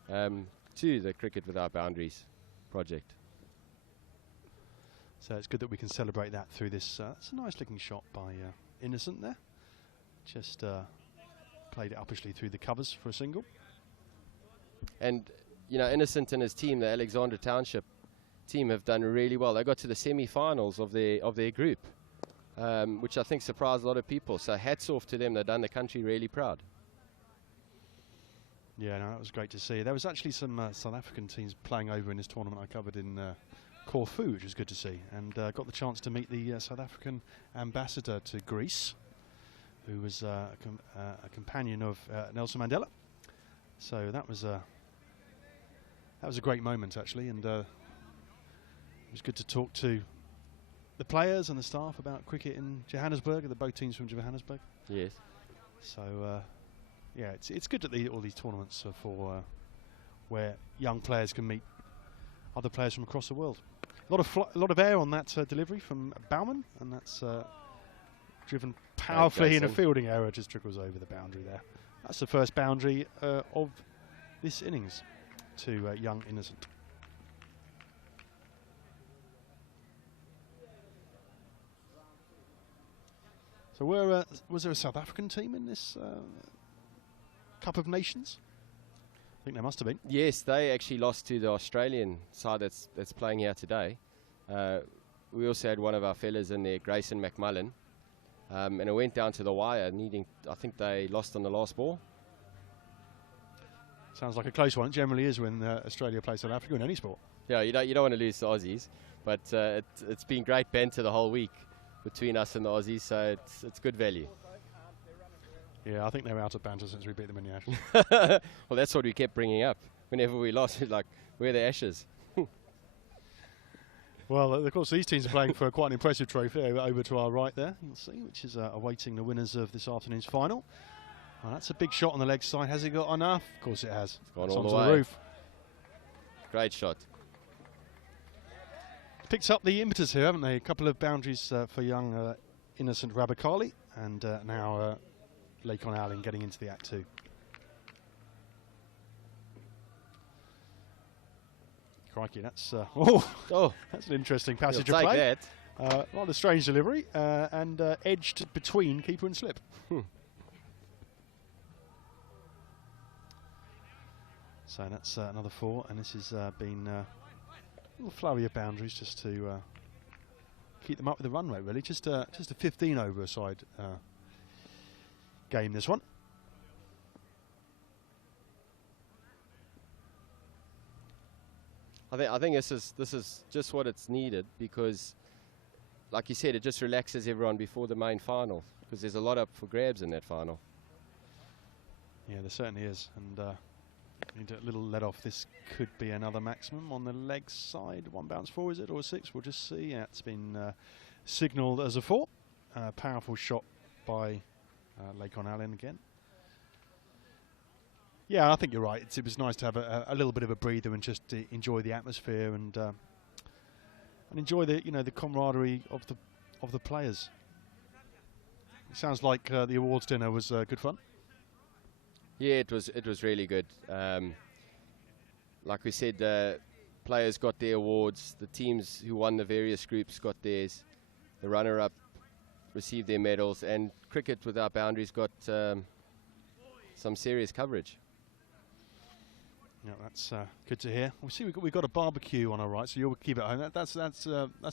to the Cricket Without Boundaries project. So it's good that we can celebrate that through this. It's a nice looking shot by Innocent there. Just played it uppishly through the covers for a single. And, you know, Innocent and his team, the Alexandra Township team, have done really well. They got to the semi-finals of their group, which I think surprised a lot of people. So hats off to them. They've done the country really proud. Yeah, no, that was great to see. There was actually some South African teams playing over in this tournament I covered in Corfu, which was good to see, and got the chance to meet the South African ambassador to Greece, who was a companion of Nelson Mandela. So that was a great moment actually, and it was good to talk to the players and the staff about cricket in Johannesburg, the both teams from Johannesburg. Yes. So yeah, it's good that all these tournaments are for where young players can meet other players from across the world. A lot of air on that delivery from Baumann, and that's driven powerfully in a fielding error, just trickles over the boundary there. That's the first boundary of this innings to young Innocent. So was there a South African team in this Cup of Nations? I think there must have been. Yes, they actually lost to the Australian side that's playing here today. We also had one of our fellas in there, Grayson McMullen, and it went down to the wire, I think they lost on the last ball. Sounds like a close one. It generally is when Australia plays South Africa in any sport. Yeah, you don't want to lose the Aussies, but it's been great banter the whole week between us and the Aussies, so it's good value. Yeah, I think they're out of banter since we beat them in the Ashes. Well, that's what we kept bringing up. Whenever we lost, like, where are the Ashes? Well, of course, these teams are playing for quite an impressive trophy over to our right there, you'll see, which is awaiting the winners of this afternoon's final. Well, that's a big shot on the leg side. Has it got enough? Of course it has. It's gone it's all onto the way. The roof. Great shot. Picked up the impetus here, haven't they? A couple of boundaries for young Innocent Rabakali, and now Lakon Allen getting into the act too. Crikey, that's that's an interesting passage of play. That. Rather strange delivery, and edged between keeper and slip. So that's another 4, and this has been a little flurry of boundaries just to keep them up with the run rate, really. Just a 15 over a side game, this one. I think this is just what it's needed, because, like you said, it just relaxes everyone before the main final, because there's a lot up for grabs in that final. Yeah, there certainly is, and need a little let off. This could be another maximum on the leg side. 1 bounce 4, is it, or 6? We'll just see. Yeah, it's been signalled as a 4. Powerful shot by Lakon Allen again. Yeah, I think you're right. It was nice to have a little bit of a breather and just enjoy the atmosphere and enjoy the the camaraderie of the players. It sounds like the awards dinner was good fun. Yeah, it was really good. Like we said, players got their awards. The teams who won the various groups got theirs. The runner-up received their medals, and Cricket Without Boundaries got some serious coverage. Yeah, that's good to hear. We see we've got a barbecue on our right, so you'll keep it at home. That's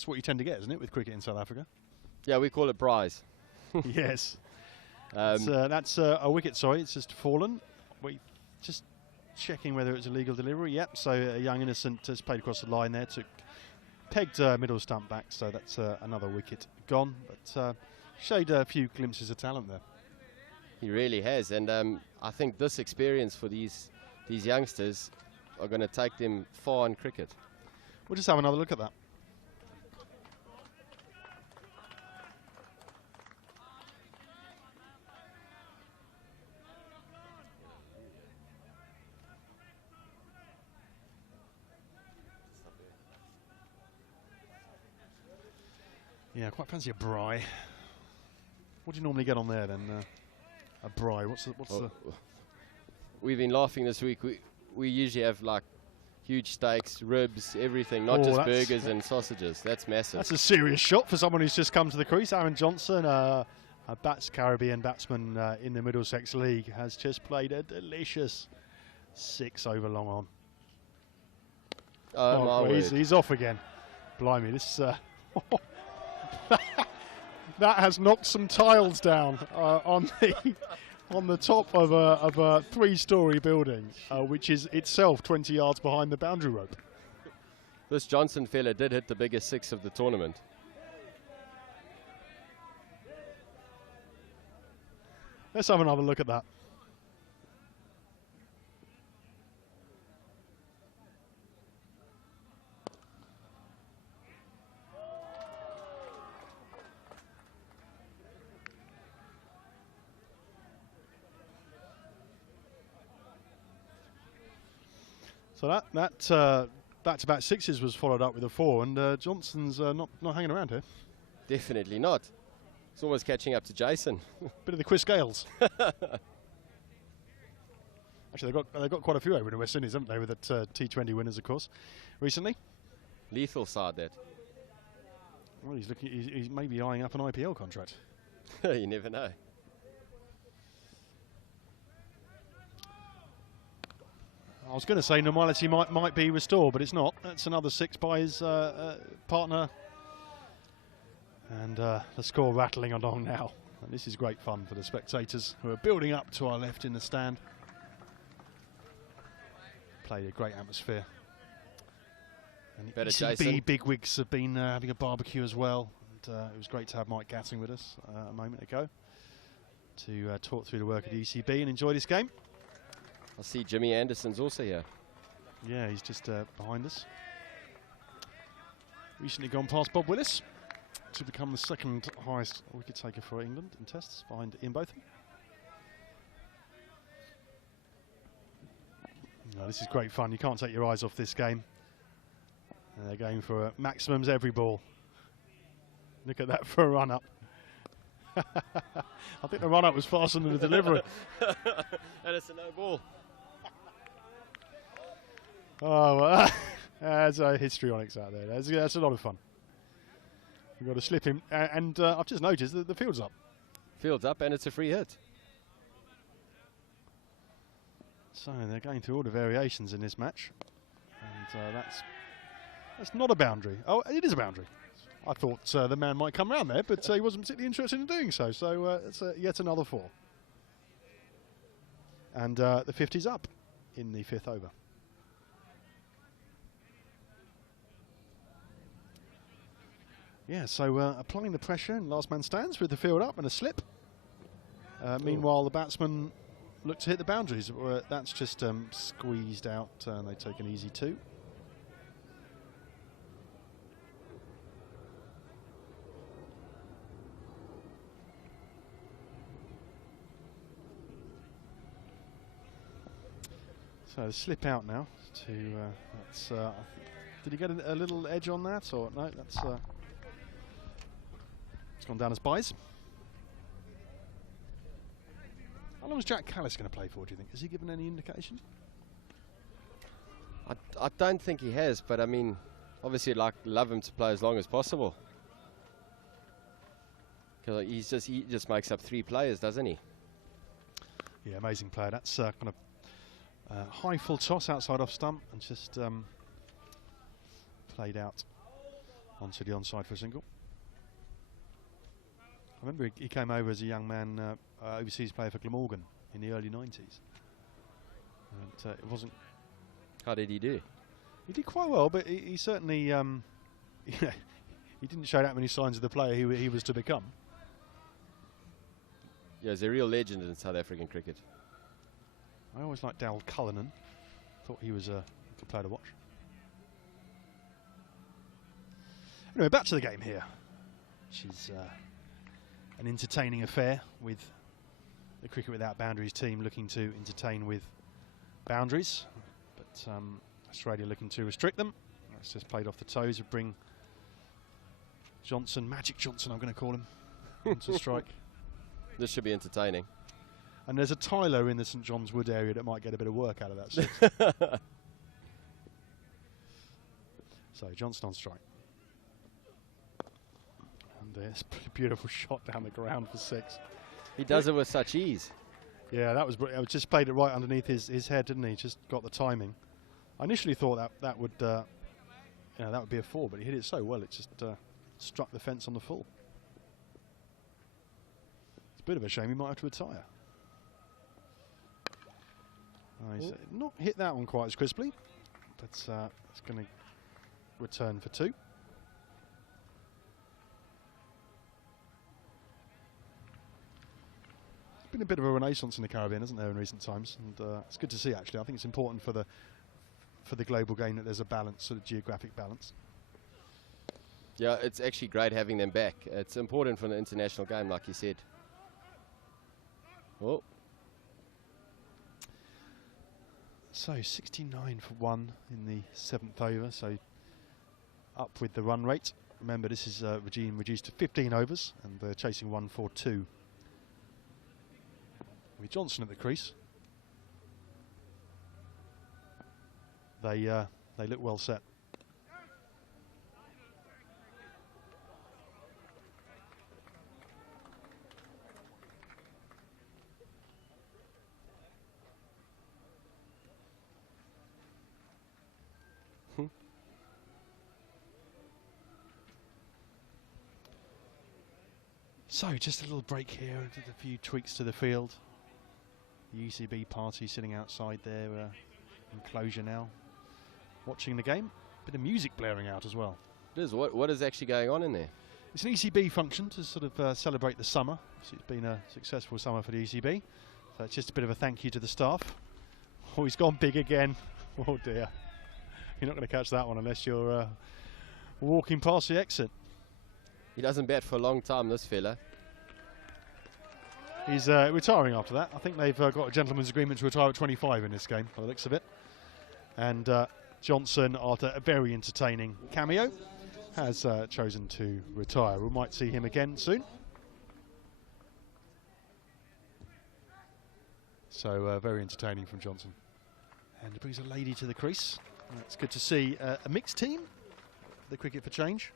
what you tend to get, isn't it, with cricket in South Africa? Yeah, we call it braais. Yes. That's a wicket. Sorry, it's just fallen. We just checking whether it's a legal delivery. Yep. So a young innocent has played across the line there, pegged middle stump back. So that's another wicket gone. But showed a few glimpses of talent there. He really has, and I think this experience for these youngsters are going to take them far in cricket. We'll just have another look at that. Yeah, I quite fancy a braai. What do you normally get on there then? A braai. What's the? We've been laughing this week. We usually have like huge steaks, ribs, everything, not just burgers and sausages. That's massive. That's a serious shot for someone who's just come to the crease. Aaron Johnson, a Caribbean batsman in the Middlesex League, has just played a delicious 6 over long on. Oh, my he's off again. Blimey, this that has knocked some tiles down on the top of a 3-story building, which is itself 20 yards behind the boundary rope. This Johnson fella did hit the biggest 6 of the tournament. Let's have another look at that. So that back-to-back 6s was followed up with a 4, and Johnson's not hanging around here. Definitely not. It's almost catching up to Jason. Bit of the Chris Gales. Actually, they've got quite a few over in the West Indies, haven't they, with that T20 winners, of course, recently. Lethal side, that. Well, he's maybe eyeing up an IPL contract. You never know. I was going to say normality might be restored, but it's not. That's another 6 by his partner. And the score rattling along now. And this is great fun for the spectators who are building up to our left in the stand. Played a great atmosphere. And the ECB bigwigs have been having a barbecue as well. And, it was great to have Mike Gatting with us a moment ago to talk through the work of the ECB and enjoy this game. I see Jimmy Anderson's also here. Yeah, he's just behind us. Recently gone past Bob Willis to become the 2nd highest wicket taker for England in tests, behind Ian Botham. No, this is great fun. You can't take your eyes off this game. And they're going for maximums every ball. Look at that for a run-up. I think the run-up was faster than the delivery. And it's a no ball. Oh, well, there's a histrionics out there. That's a lot of fun. We've got to slip him. And I've just noticed that the field's up. Field's up, and it's a free hit. So they're going through all the variations in this match. And that's not a boundary. Oh, it is a boundary. I thought the man might come round there, but he wasn't particularly interested in doing so. So it's yet another 4. And the 50's up in the 5th over. Yeah, so applying the pressure, and last man stands with the field up and a slip. Meanwhile, the batsmen look to hit the boundaries. That's just squeezed out, and they take an easy 2. So slip out now to that's did he get a little edge on that, or no? That's it's gone down as buys. How long is Jack Callis going to play for, do you think? Has he given any indication? I don't think he has, but I mean, obviously I'd love him to play as long as possible. Because he just makes up 3 players, doesn't he? Yeah, amazing player. That's kind of high full toss outside off stump and just played out onto the onside for a single. I remember he came over as a young man, overseas player for Glamorgan in the early 90s. And it wasn't... How did he do? He did quite well, but he certainly he didn't show that many signs of the player he was to become. Yeah, he's a real legend in South African cricket. I always liked Dal Cullinan. Thought he was a good player to watch. Anyway, back to the game here, which is an entertaining affair with the Cricket Without Boundaries team looking to entertain with boundaries, but Australia looking to restrict them. That's just played off the toes of bring Johnson, Magic Johnson I'm going to call him, onto strike. This should be entertaining. And there's a Tyler in the St John's Wood area that might get a bit of work out of that six. So Johnson on strike. And there's a beautiful shot down the ground for 6. He does it with such ease. Yeah, that was brilliant. Just played it right underneath his head, didn't he? Just got the timing. I initially thought that would that would be a 4, but he hit it so well it just struck the fence on the full. It's a bit of a shame he might have to retire. He's not hit that one quite as crisply, but it's going to return for 2. It's been a bit of a renaissance in the Caribbean, hasn't there, in recent times, and it's good to see. Actually, I think it's important for the global game that there's a balance, sort of geographic balance. Yeah, it's actually great having them back. It's important for the international game, like you said. Oh. So 69 for 1 in the 7th over, so up with the run rate. Remember, this is regime reduced to 15 overs, and they're chasing 142. With Johnson at the crease, they look well set. So just a little break here, did a few tweaks to the field. The ECB party sitting outside their enclosure now, watching the game. Bit of music blaring out as well. It is. What is actually going on in there? It's an ECB function to sort of celebrate the summer. So it's been a successful summer for the ECB. So it's just a bit of a thank you to the staff. Oh, he's gone big again. Oh dear. You're not going to catch that one unless you're walking past the exit. He doesn't bat for a long time, this fella. He's retiring after that. I think they've got a gentleman's agreement to retire at 25 in this game, by the looks of it. And Johnson, after a very entertaining cameo, has chosen to retire. We might see him again soon. So very entertaining from Johnson. And he brings a lady to the crease. It's good to see a mixed team, the Cricket for Change.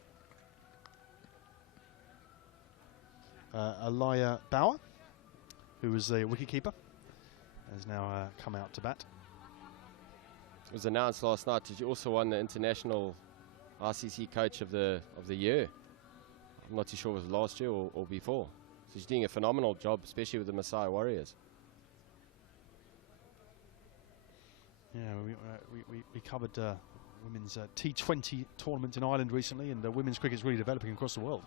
Aliyah Bauer, who was the wicketkeeper, has now come out to bat. It was announced last night that you also won the International RCC Coach of the Year. I'm not too sure if it was last year or before. So he's doing a phenomenal job, especially with the Maasai Warriors. Yeah, we covered women's T20 tournament in Ireland recently, and women's cricket is really developing across the world,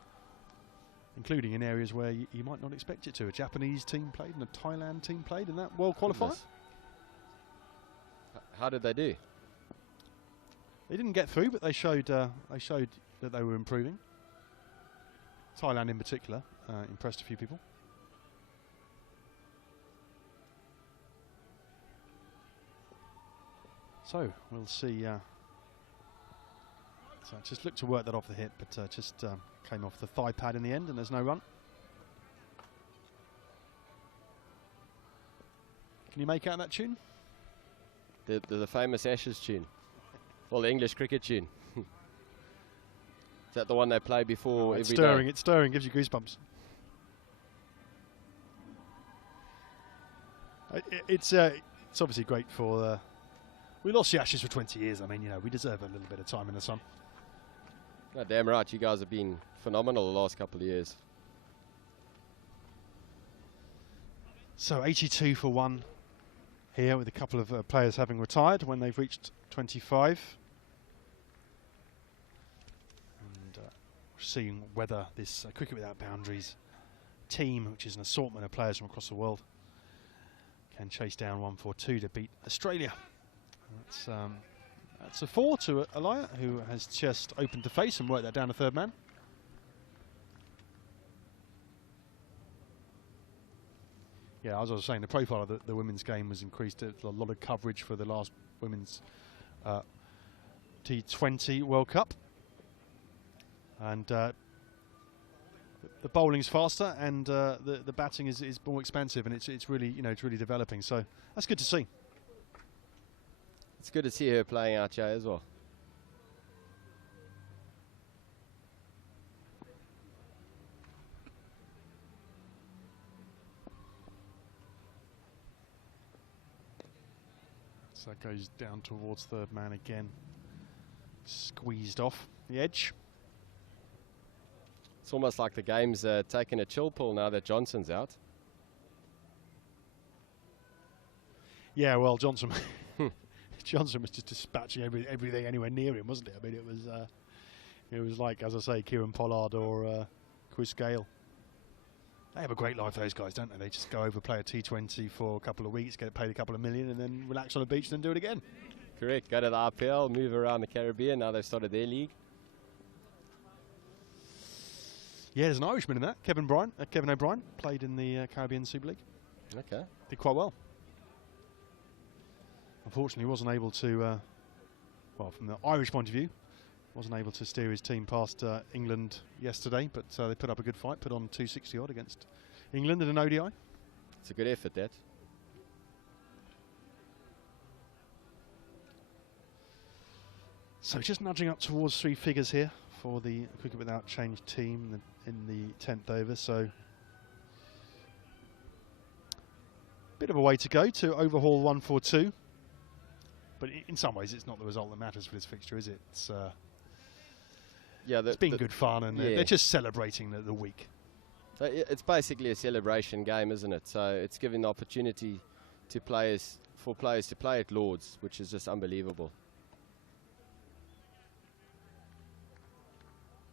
including in areas where you might not expect it to. A Japanese team played and a Thailand team played in that World Qualifier. Goodness. How did they do? They didn't get through, but they showed that they were improving. Thailand in particular impressed a few people. So we'll see. So just looked to work that off the hit, but just came off the thigh pad in the end, and there's no run. Can you make out that tune? The famous Ashes tune. Well, the English cricket tune. Is that the one they play before every day? It's stirring, gives you goosebumps. It's obviously great for... we lost the Ashes for 20 years. I mean, we deserve a little bit of time in the sun. No, damn right, you guys have been phenomenal the last couple of years. So 82 for 1 here, with a couple of players having retired when they've reached 25. And we're seeing whether this Cricket Without Boundaries team, which is an assortment of players from across the world, can chase down 142 to beat Australia. That's a 4 to Alaya, who has just opened the face and worked that down to third man. Yeah, as I was saying, the profile of the women's game was increased. A lot of coverage for the last women's T20 World Cup. And the bowling's faster, and the batting is more expansive, and it's really it's really developing. So that's good to see. It's good to see her playing out here as well. So that goes down towards third man again. Squeezed off the edge. It's almost like the game's taking a chill pill now that Johnson's out. Yeah, well, Johnson Johnson was just dispatching everything anywhere near him, wasn't it? I mean, it was like, as I say, Kieran Pollard or Chris Gale. They have a great life, those guys, don't they? They just go over, play a T20 for a couple of weeks, get paid a couple of million, and then relax on the beach and then do it again. Correct. Go to the RPL, move around the Caribbean. Now they've started their league. Yeah, there's an Irishman in that. Kevin O'Brien played in the Caribbean Super League. Okay. Did quite well. Unfortunately, wasn't able to, well, from the Irish point of view, wasn't able to steer his team past England yesterday, but they put up a good fight, put on 260 odd against England in an ODI. It's a good effort, that. So just nudging up towards 3 figures here for the Cricket Without Change team in the 10th over. So bit of a way to go to overhaul 142. But in some ways, it's not the result that matters for this fixture, is it? It's, yeah, it's been good fun, and they're just celebrating the week. So it's basically a celebration game, isn't it? So it's giving the opportunity to players to play at Lord's, which is just unbelievable.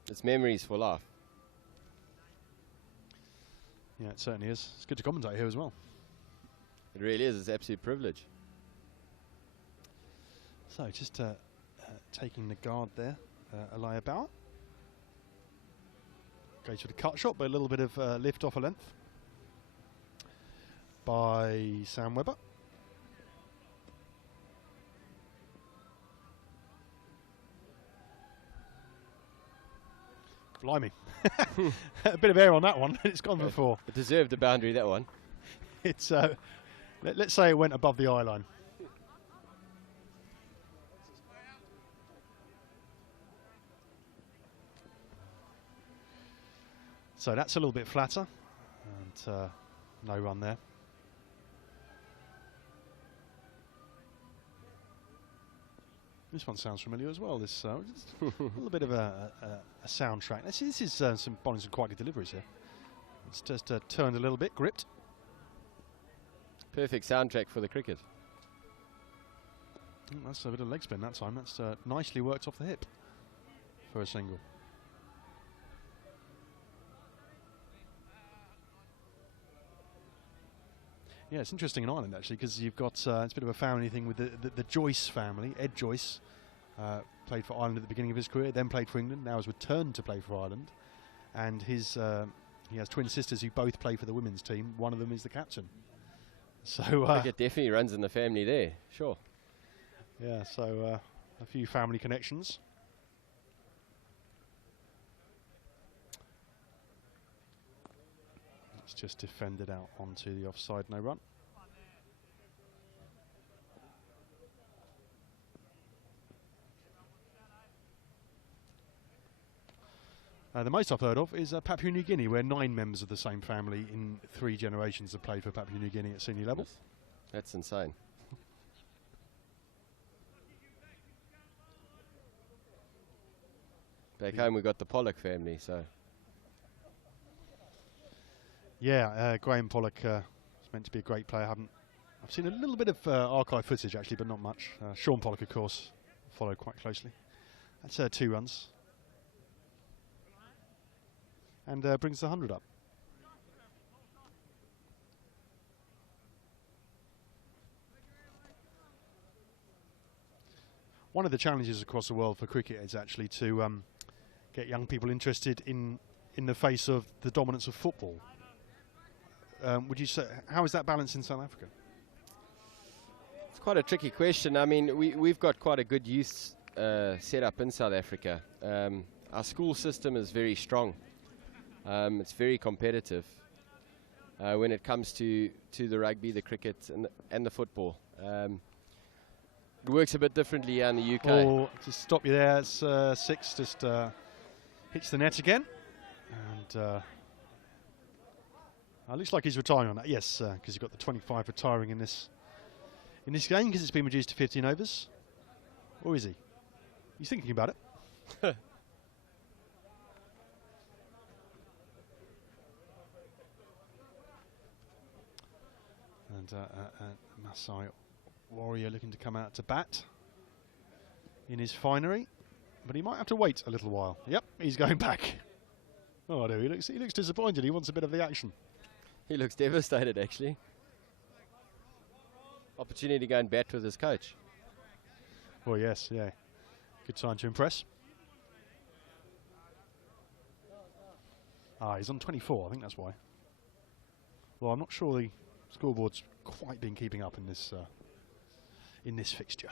It's memories for life. Yeah, it certainly is. It's good to commentate here as well. It really is. It's an absolute privilege. So just taking the guard there, Alaya Bauer. Goes for the cut shot, but a little bit of lift off a length by Sam Webber. Blimey. A bit of air on that one. It's gone before. It deserved a boundary, that one. It's let's say it went above the eye line. So that's a little bit flatter, and no run there. This one sounds familiar as well. This a little bit of a soundtrack. This is some bowling some quite good deliveries here. It's just turned a little bit, gripped. Perfect soundtrack for the cricket. That's a bit of leg spin that time. That's nicely worked off the hip for a single. Yeah, it's interesting in Ireland actually, because you've got it's a bit of a family thing with the Joyce family. Ed Joyce played for Ireland at the beginning of his career, then played for England. Now has returned to play for Ireland, and his he has twin sisters who both play for the women's team. One of them is the captain. So cricket definitely runs in the family there. Sure. Yeah, so a few family connections. It's just defended out onto the offside, no run. The most I've heard of is Papua New Guinea, where 9 members of the same family in 3 generations have played for Papua New Guinea at senior level. Yes. That's insane. Back home we got the Pollock family, so. Yeah, Graham Pollock is meant to be a great player. I've seen a little bit of archive footage actually, but not much. Sean Pollock, of course, followed quite closely. That's 2 runs. And brings the 100 up. One of the challenges across the world for cricket is actually to get young people interested in the face of the dominance of football. Would you say, how is that balanced in South Africa? It's quite a tricky question. I mean, we've got quite a good youth set up in South Africa. Our school system is very strong. It's very competitive when it comes to the rugby, the cricket, and the football. It works a bit differently here in the UK. Oh, just stop you there. It's 6, just hits the net again. And looks like he's retiring on that. Yes, because you've got the 25 retiring in this game because it's been reduced to 15 overs. Or is he? He's thinking about it. And Masai Warrior looking to come out to bat in his finery, but he might have to wait a little while. Yep, he's going back. Oh, no, he looks disappointed. He wants a bit of the action. He looks devastated, actually. Opportunity to go and bat with his coach. Well, yes, yeah. Good time to impress. He's on 24. I think that's why. Well, I'm not sure the scoreboard's quite been keeping up in this fixture.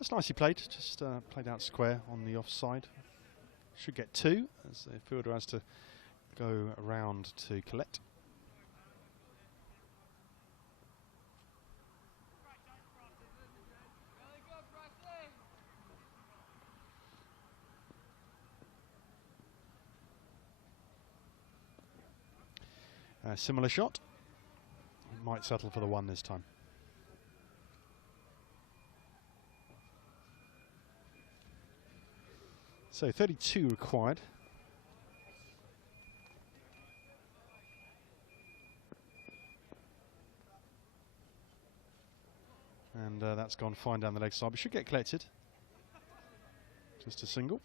That's nicely played. Just played out square on the offside. Should get 2 as the fielder has to go around to collect. Similar shot. Might settle for the 1 this time. So 32 required. And that's gone fine down the leg side. We should get collected. Just a single.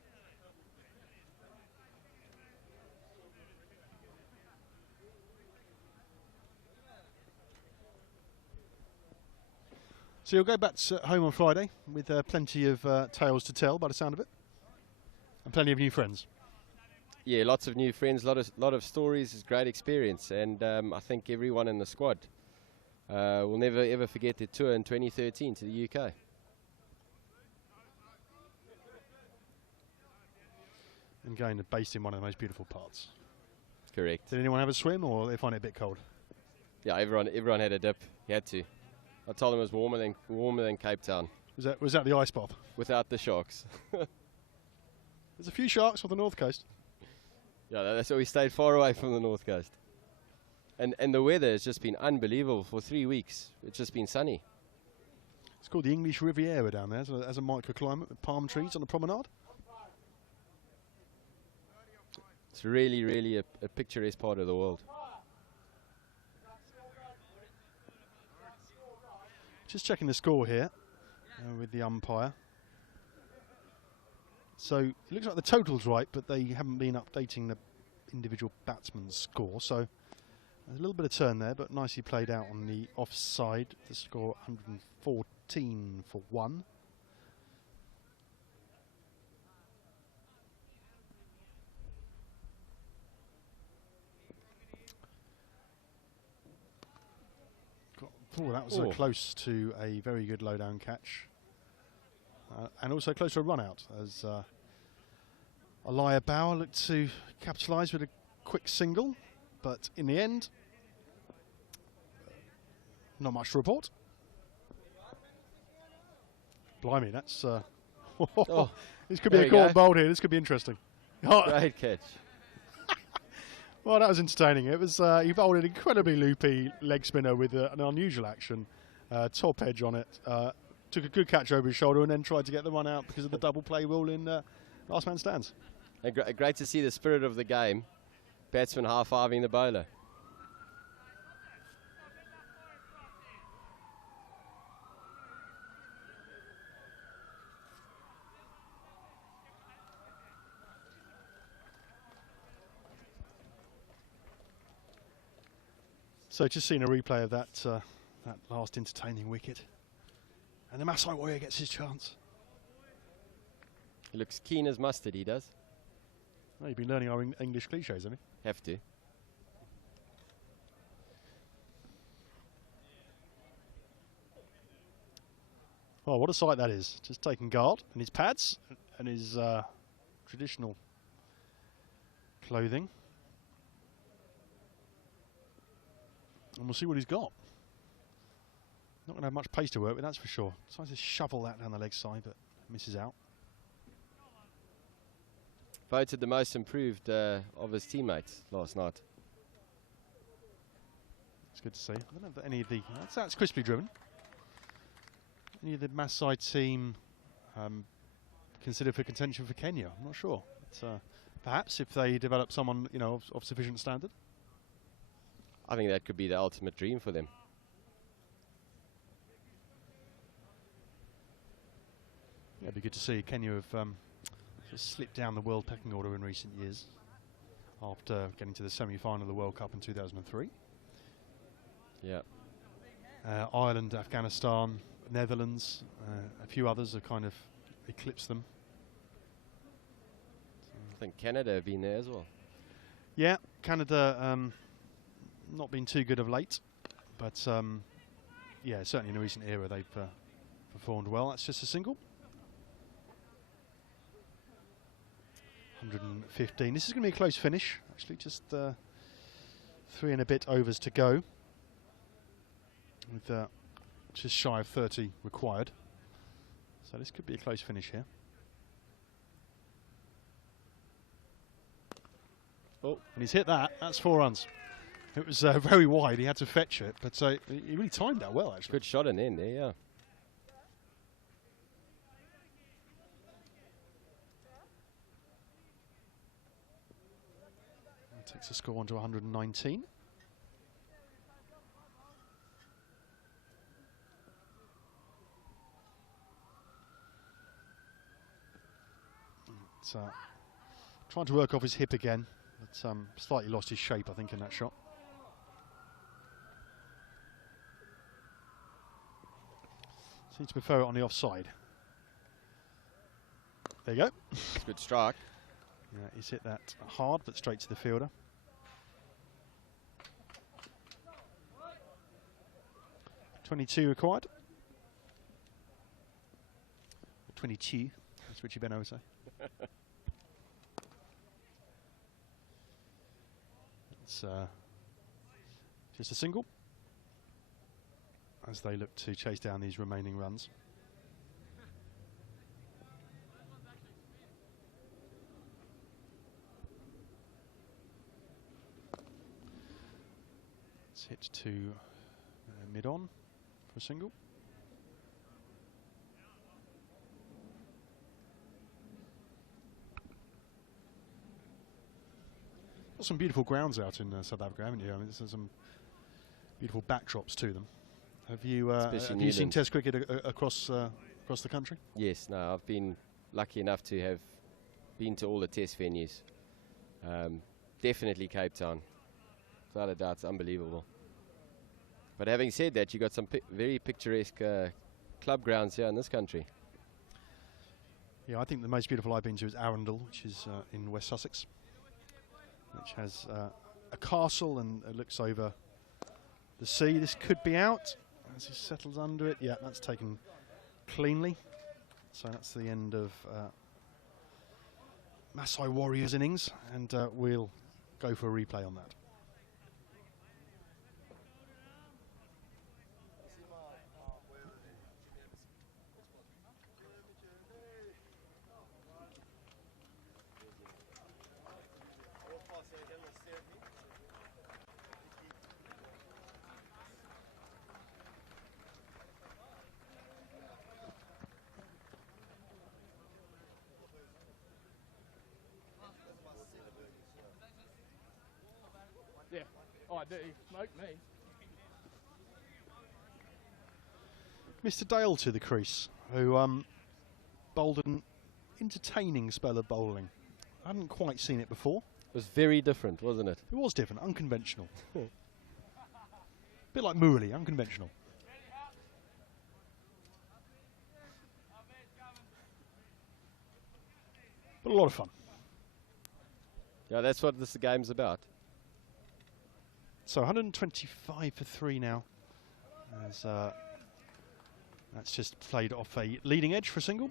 So you'll go back home on Friday with plenty of tales to tell by the sound of it. And plenty of new friends. Yeah, lots of new friends, lot of stories. It's a great experience, and I think everyone in the squad will never ever forget their tour in 2013 to the UK. And going to based in one of the most beautiful parts. Correct. Did anyone have a swim, or they find it a bit cold? Yeah, everyone had a dip. You had to. I told them it was warmer than Cape Town. Was that the ice bath? Without the sharks. There's a few sharks on the north coast. Yeah, that's why we stayed far away from the north coast. And the weather has just been unbelievable for 3 weeks. It's just been sunny. It's called the English Riviera down there, as a microclimate with palm trees on the promenade. It's really, really a picturesque part of the world. Just checking the score here with the umpire. So it looks like the total's right, but they haven't been updating the individual batsman's score. So there's a little bit of turn there, but nicely played out on the offside. The score 114 for 1. Oh, that was close to a very good low-down catch. And also close to a run-out, as Elia Bauer looked to capitalise with a quick single. But in the end, not much to report. Blimey, that's... this could be a caught and bowled here. This could be interesting. Great catch. Well, that was entertaining. It was he bowled an incredibly loopy leg spinner with an unusual action, top edge on it. Took a good catch over his shoulder and then tried to get the run out because of the double play rule in last man stands. And great to see the spirit of the game. Batsman high-fiving the bowler. So just seeing a replay of that that last entertaining wicket. And the Maasai Warrior gets his chance. He looks keen as mustard, he does. Well, you've been learning our English cliches, haven't you? Have to. Oh, what a sight that is. Just taking guard in his pads and his traditional clothing. And we'll see what he's got. Not going to have much pace to work with, that's for sure. Tries to shovel that down the leg side, but misses out. Voted the most improved of his teammates last night. It's good to see. I don't know if any of the... That's crisply driven. Any of the Maasai team considered for contention for Kenya? I'm not sure. But, perhaps if they develop someone, you know, of sufficient standard. I think that could be the ultimate dream for them. Yeah, it'd be good to see Kenya have just slipped down the world pecking order in recent years after getting to the semi-final of the World Cup in 2003. Yeah. Ireland, Afghanistan, Netherlands, a few others have kind of eclipsed them. I think Canada have been there as well. Yeah, Canada not been too good of late, but yeah, certainly in the recent era they've performed well. That's just a single. 115. This is going to be a close finish, actually, just 3 and a bit overs to go, with just shy of 30 required. So this could be a close finish here. Oh, and he's hit that. That's 4 runs. It was very wide. He had to fetch it, but he really timed that well, actually. Good shot in the end there, yeah. Takes the score on to 119. It's trying to work off his hip again, but slightly lost his shape, I think, in that shot. Seems to prefer it on the offside. There you go. It's a good strike. Yeah, he's hit that hard, but straight to the fielder. 22 required. 22, as Richie Benno would say. It's just a single as they look to chase down these remaining runs. Hit to mid-on for a single. Got some beautiful grounds out in South Africa, haven't you? I mean, there's some beautiful backdrops to them. Have you seen Test cricket across the country? Yes, no, I've been lucky enough to have been to all the Test venues. Definitely Cape Town, without a doubt, it's unbelievable. But having said that, you got some very picturesque club grounds here in this country. Yeah, I think the most beautiful I've been to is Arundel, which is in West Sussex, which has a castle and it looks over the sea. This could be out as he settles under it. Yeah, that's taken cleanly. So that's the end of Maasai Warriors innings, and we'll go for a replay on that. Yeah, I do. Smoke me. Mr. Dale to the crease, who bowled an entertaining spell of bowling. I hadn't quite seen it before. It was very different, wasn't it? It was different, unconventional. Bit like Murali, unconventional. But a lot of fun. Yeah, that's what this game's about. So 125 for 3 now. As that's just played off a leading edge for a single.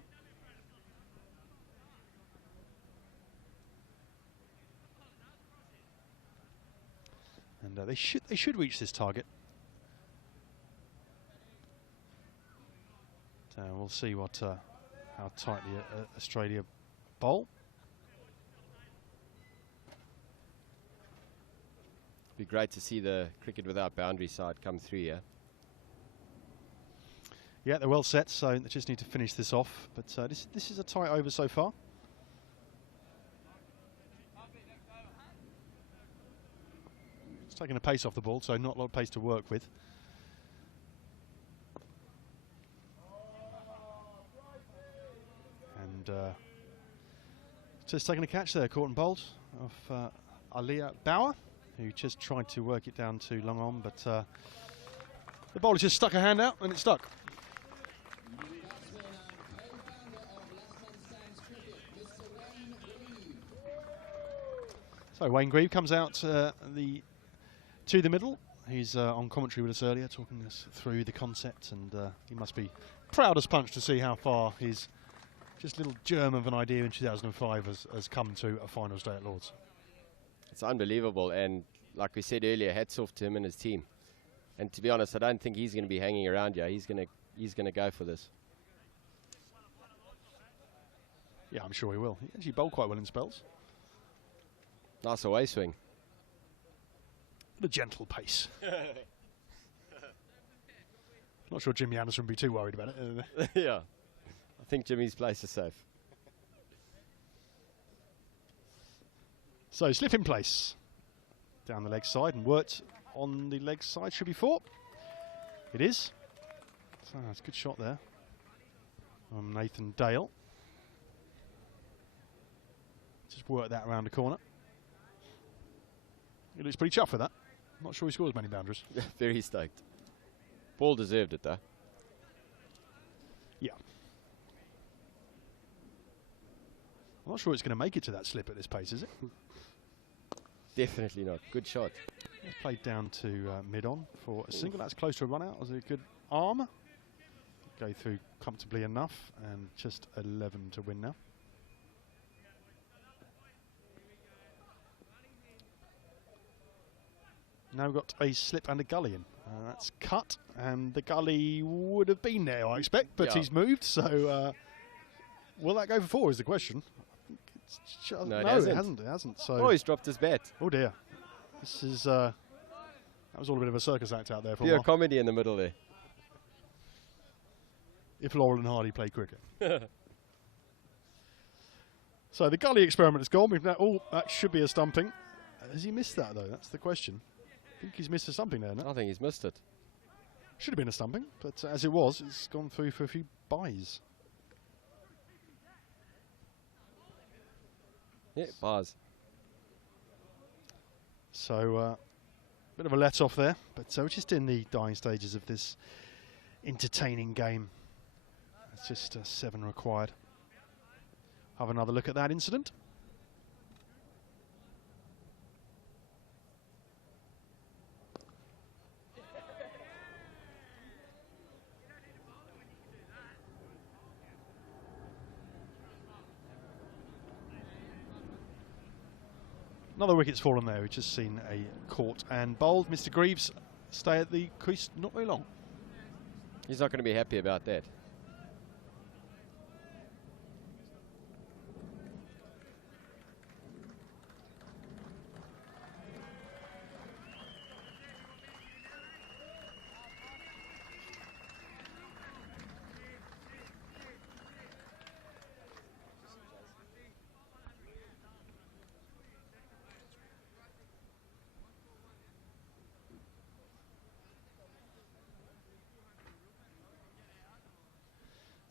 And they should reach this target. So we'll see what how tightly Australia bowl. Be great to see the cricket without boundary side come through here. Yeah, they're well set, so they just need to finish this off. But this is a tight over so far. It's taking a pace off the ball, so not a lot of pace to work with. And just taking a catch there, caught and bowled of Alia Bauer, who just tried to work it down to long on, but the bowler just stuck a hand out and it stuck. So Wayne Grieve comes out to the middle. He's on commentary with us earlier, talking us through the concept, and he must be proud as punch to see how far his just little germ of an idea in 2005 has come to a finals day at Lord's. It's unbelievable, and like we said earlier, hats off to him and his team. And to be honest, I don't think he's going to be hanging around here. He's going to go for this. Yeah, I'm sure he will. He actually bowled quite well in spells. Nice away swing. The gentle pace. Not sure Jimmy Anderson would be too worried about it. Yeah, I think Jimmy's place is safe. So slip in place. Down the leg side and worked on the leg side. Should be 4. It is. So that's a good shot there from Nathan Dale. Just work that around the corner. He looks pretty chuffed with that. Not sure he scores many boundaries. Very stoked. Ball deserved it though. Yeah. I'm not sure it's going to make it to that slip at this pace, is it? Definitely not. Good shot. It's played down to mid-on for a single. That's close to a run-out. Was a good arm. Go through comfortably enough, and just 11 to win now. Now we've got a slip and a gully in. That's cut, and the gully would have been there, I expect, but yeah. He's moved, so will that go for 4 is the question. No, it hasn't. So oh, he's dropped his bat. oh dear. This is That was all a bit of a circus act out there for a Pure while. comedy in the middle there. If Laurel and Hardy played cricket. So the gully experiment has gone. We've now, oh, that should be a stumping. Has he missed that though? That's the question. I think he's missed a stumping there, no? I think he's missed it. Should have been a stumping, but as it was, it's gone through for a few byes. Yeah, bars. So, bit of a let off there, but we're just in the dying stages of this entertaining game. It's just 7 required. Have another look at that incident. Another wicket's fallen there. We've just seen a caught and bowled. Mr. Greaves stay at the crease not very long. He's not going to be happy about that.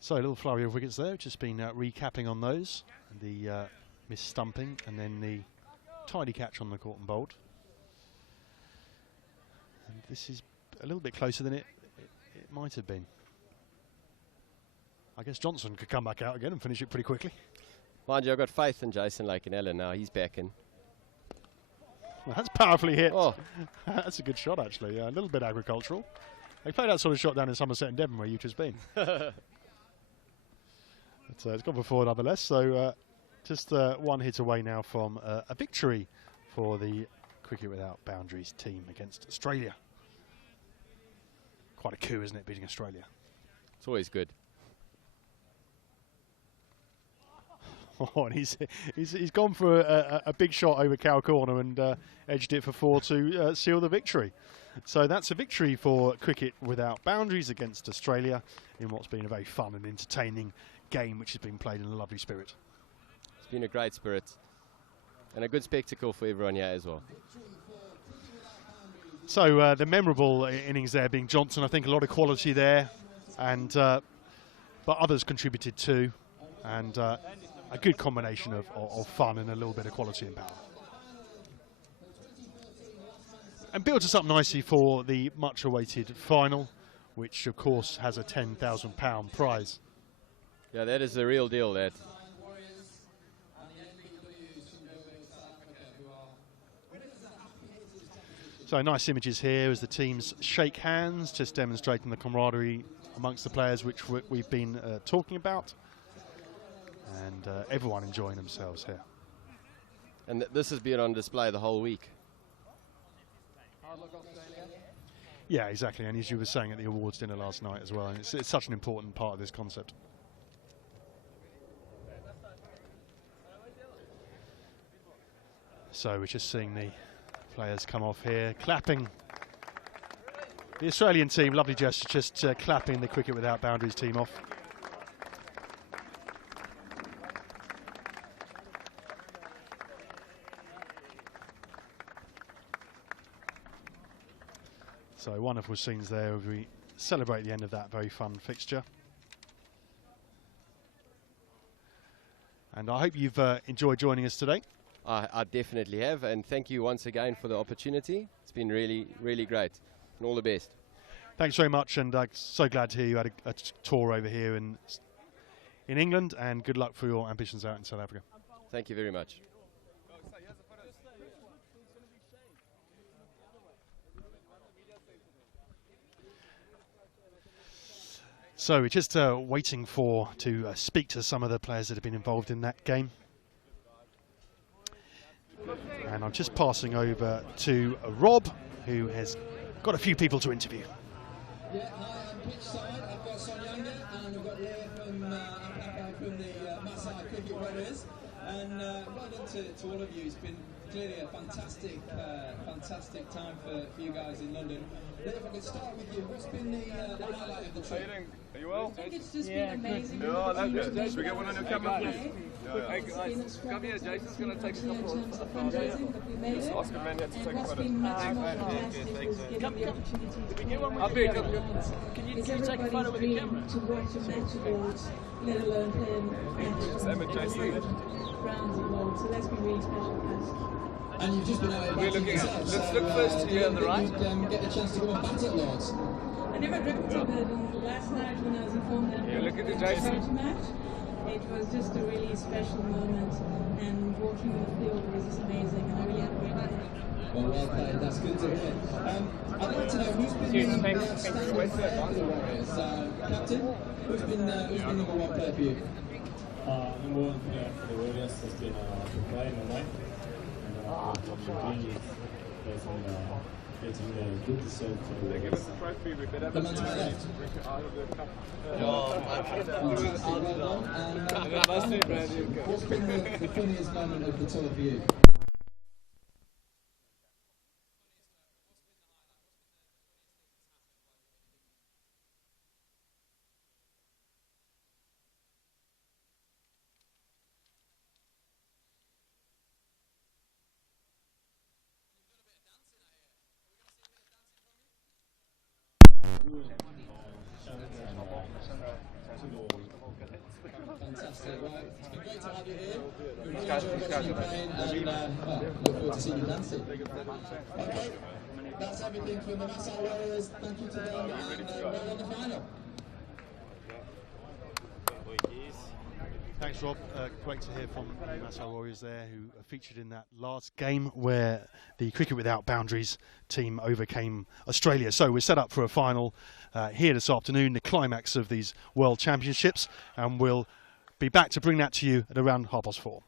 So a little flurry of wickets there, just been recapping on those. The missed stumping and then the tidy catch on the caught and bowled. And this is a little bit closer than it might have been. I guess Johnson could come back out again and finish it pretty quickly. Mind you, I've got faith in Jason Lake and Ellen now. He's back in. Well, that's powerfully hit. Oh. That's a good shot, actually. A little bit agricultural. They play that sort of shot down in Somerset and Devon, where you've just been. But, it's gone for 4 nonetheless. So just 1 hit away now from a victory for the Cricket Without Boundaries team against Australia. Quite a coup, isn't it, beating Australia? It's always good. Oh, and he's gone for a big shot over cow corner and edged it for 4 to seal the victory. So that's a victory for Cricket Without Boundaries against Australia in what's been a very fun and entertaining game, which has been played in a lovely spirit. It's been a great spirit and a good spectacle for everyone here as well. So the memorable innings there being Johnson, I think a lot of quality there, and but others contributed too, and a good combination of fun and a little bit of quality and power. And builds us up nicely for the much-awaited final, which of course has a £10,000 prize. Yeah, that is the real deal, that. So nice images here as the teams shake hands, just demonstrating the camaraderie amongst the players, which we've been talking about. And everyone enjoying themselves here. And this has been on display the whole week. Yeah, exactly. And as you were saying at the awards dinner last night as well, and it's such an important part of this concept. So we're just seeing the players come off here, clapping. The Australian team, lovely gesture, just clapping the Cricket Without Boundaries team off. So wonderful scenes there as we celebrate the end of that very fun fixture. And I hope you've enjoyed joining us today. I definitely have, and thank you once again for the opportunity. It's been really, really great, and all the best. Thanks very much, and so glad to hear you had a tour over here in England, and good luck for your ambitions out in South Africa. Thank you very much. So we're just waiting to speak to some of the players that have been involved in that game. And I'm just passing over to Rob, who has got a few people to interview. Yeah, hi, I'm pitch side. I've got Sonyanga and I've got Leah from the Masai Cricket Warriors. And well done to all of you. It's been clearly a fantastic time for you guys in London. If I could start with you, what's been the highlight of the trip? Are you well? I think it's just been amazing. Yeah, I like it. Should we get one on your camera? Hey guys, come here, Jason's going to take a couple in terms of fundraising that we made it. Oscar Man had to And take what's photos. been much more fantastic is getting the opportunity to Can you take a photo with the camera? to watch a match awards, let alone play a match Sam and Jason. rounds awards. So that's been really special for us. And you've just been out at We're looking at- let's look first to you on the right. You'd get the chance to go and bat at Lords. I never dreamt of it, and last night when I was informed that Yeah, look at the we were Jason. going to match, it was just a really special moment, and walking on the field was just amazing, and I really had a great day. Well played, that's good to hear. I'd like to know who's been the outstanding player for the Warriors. Captain, who's been number one player for you? Number one player for the Warriors has been Brian Mumbai. And getting the good result for the Warriors. The man to my left. Fantastic, well done. And what's been the funniest moment of the tour for you? Fantastic, right. It's been great to have you here. We've really enjoyed watching you playing and look forward to seeing you dancing. Okay, that's everything from the Nassau Warriors. Thank you to them and well on the final. Thanks, Rob. Great to hear from the Nassau Warriors there, who are featured in that last game where the Cricket Without Boundaries team overcame Australia. So we're set up for a final here this afternoon, the climax of these World Championships, and we'll be back to bring that to you at around 4:30.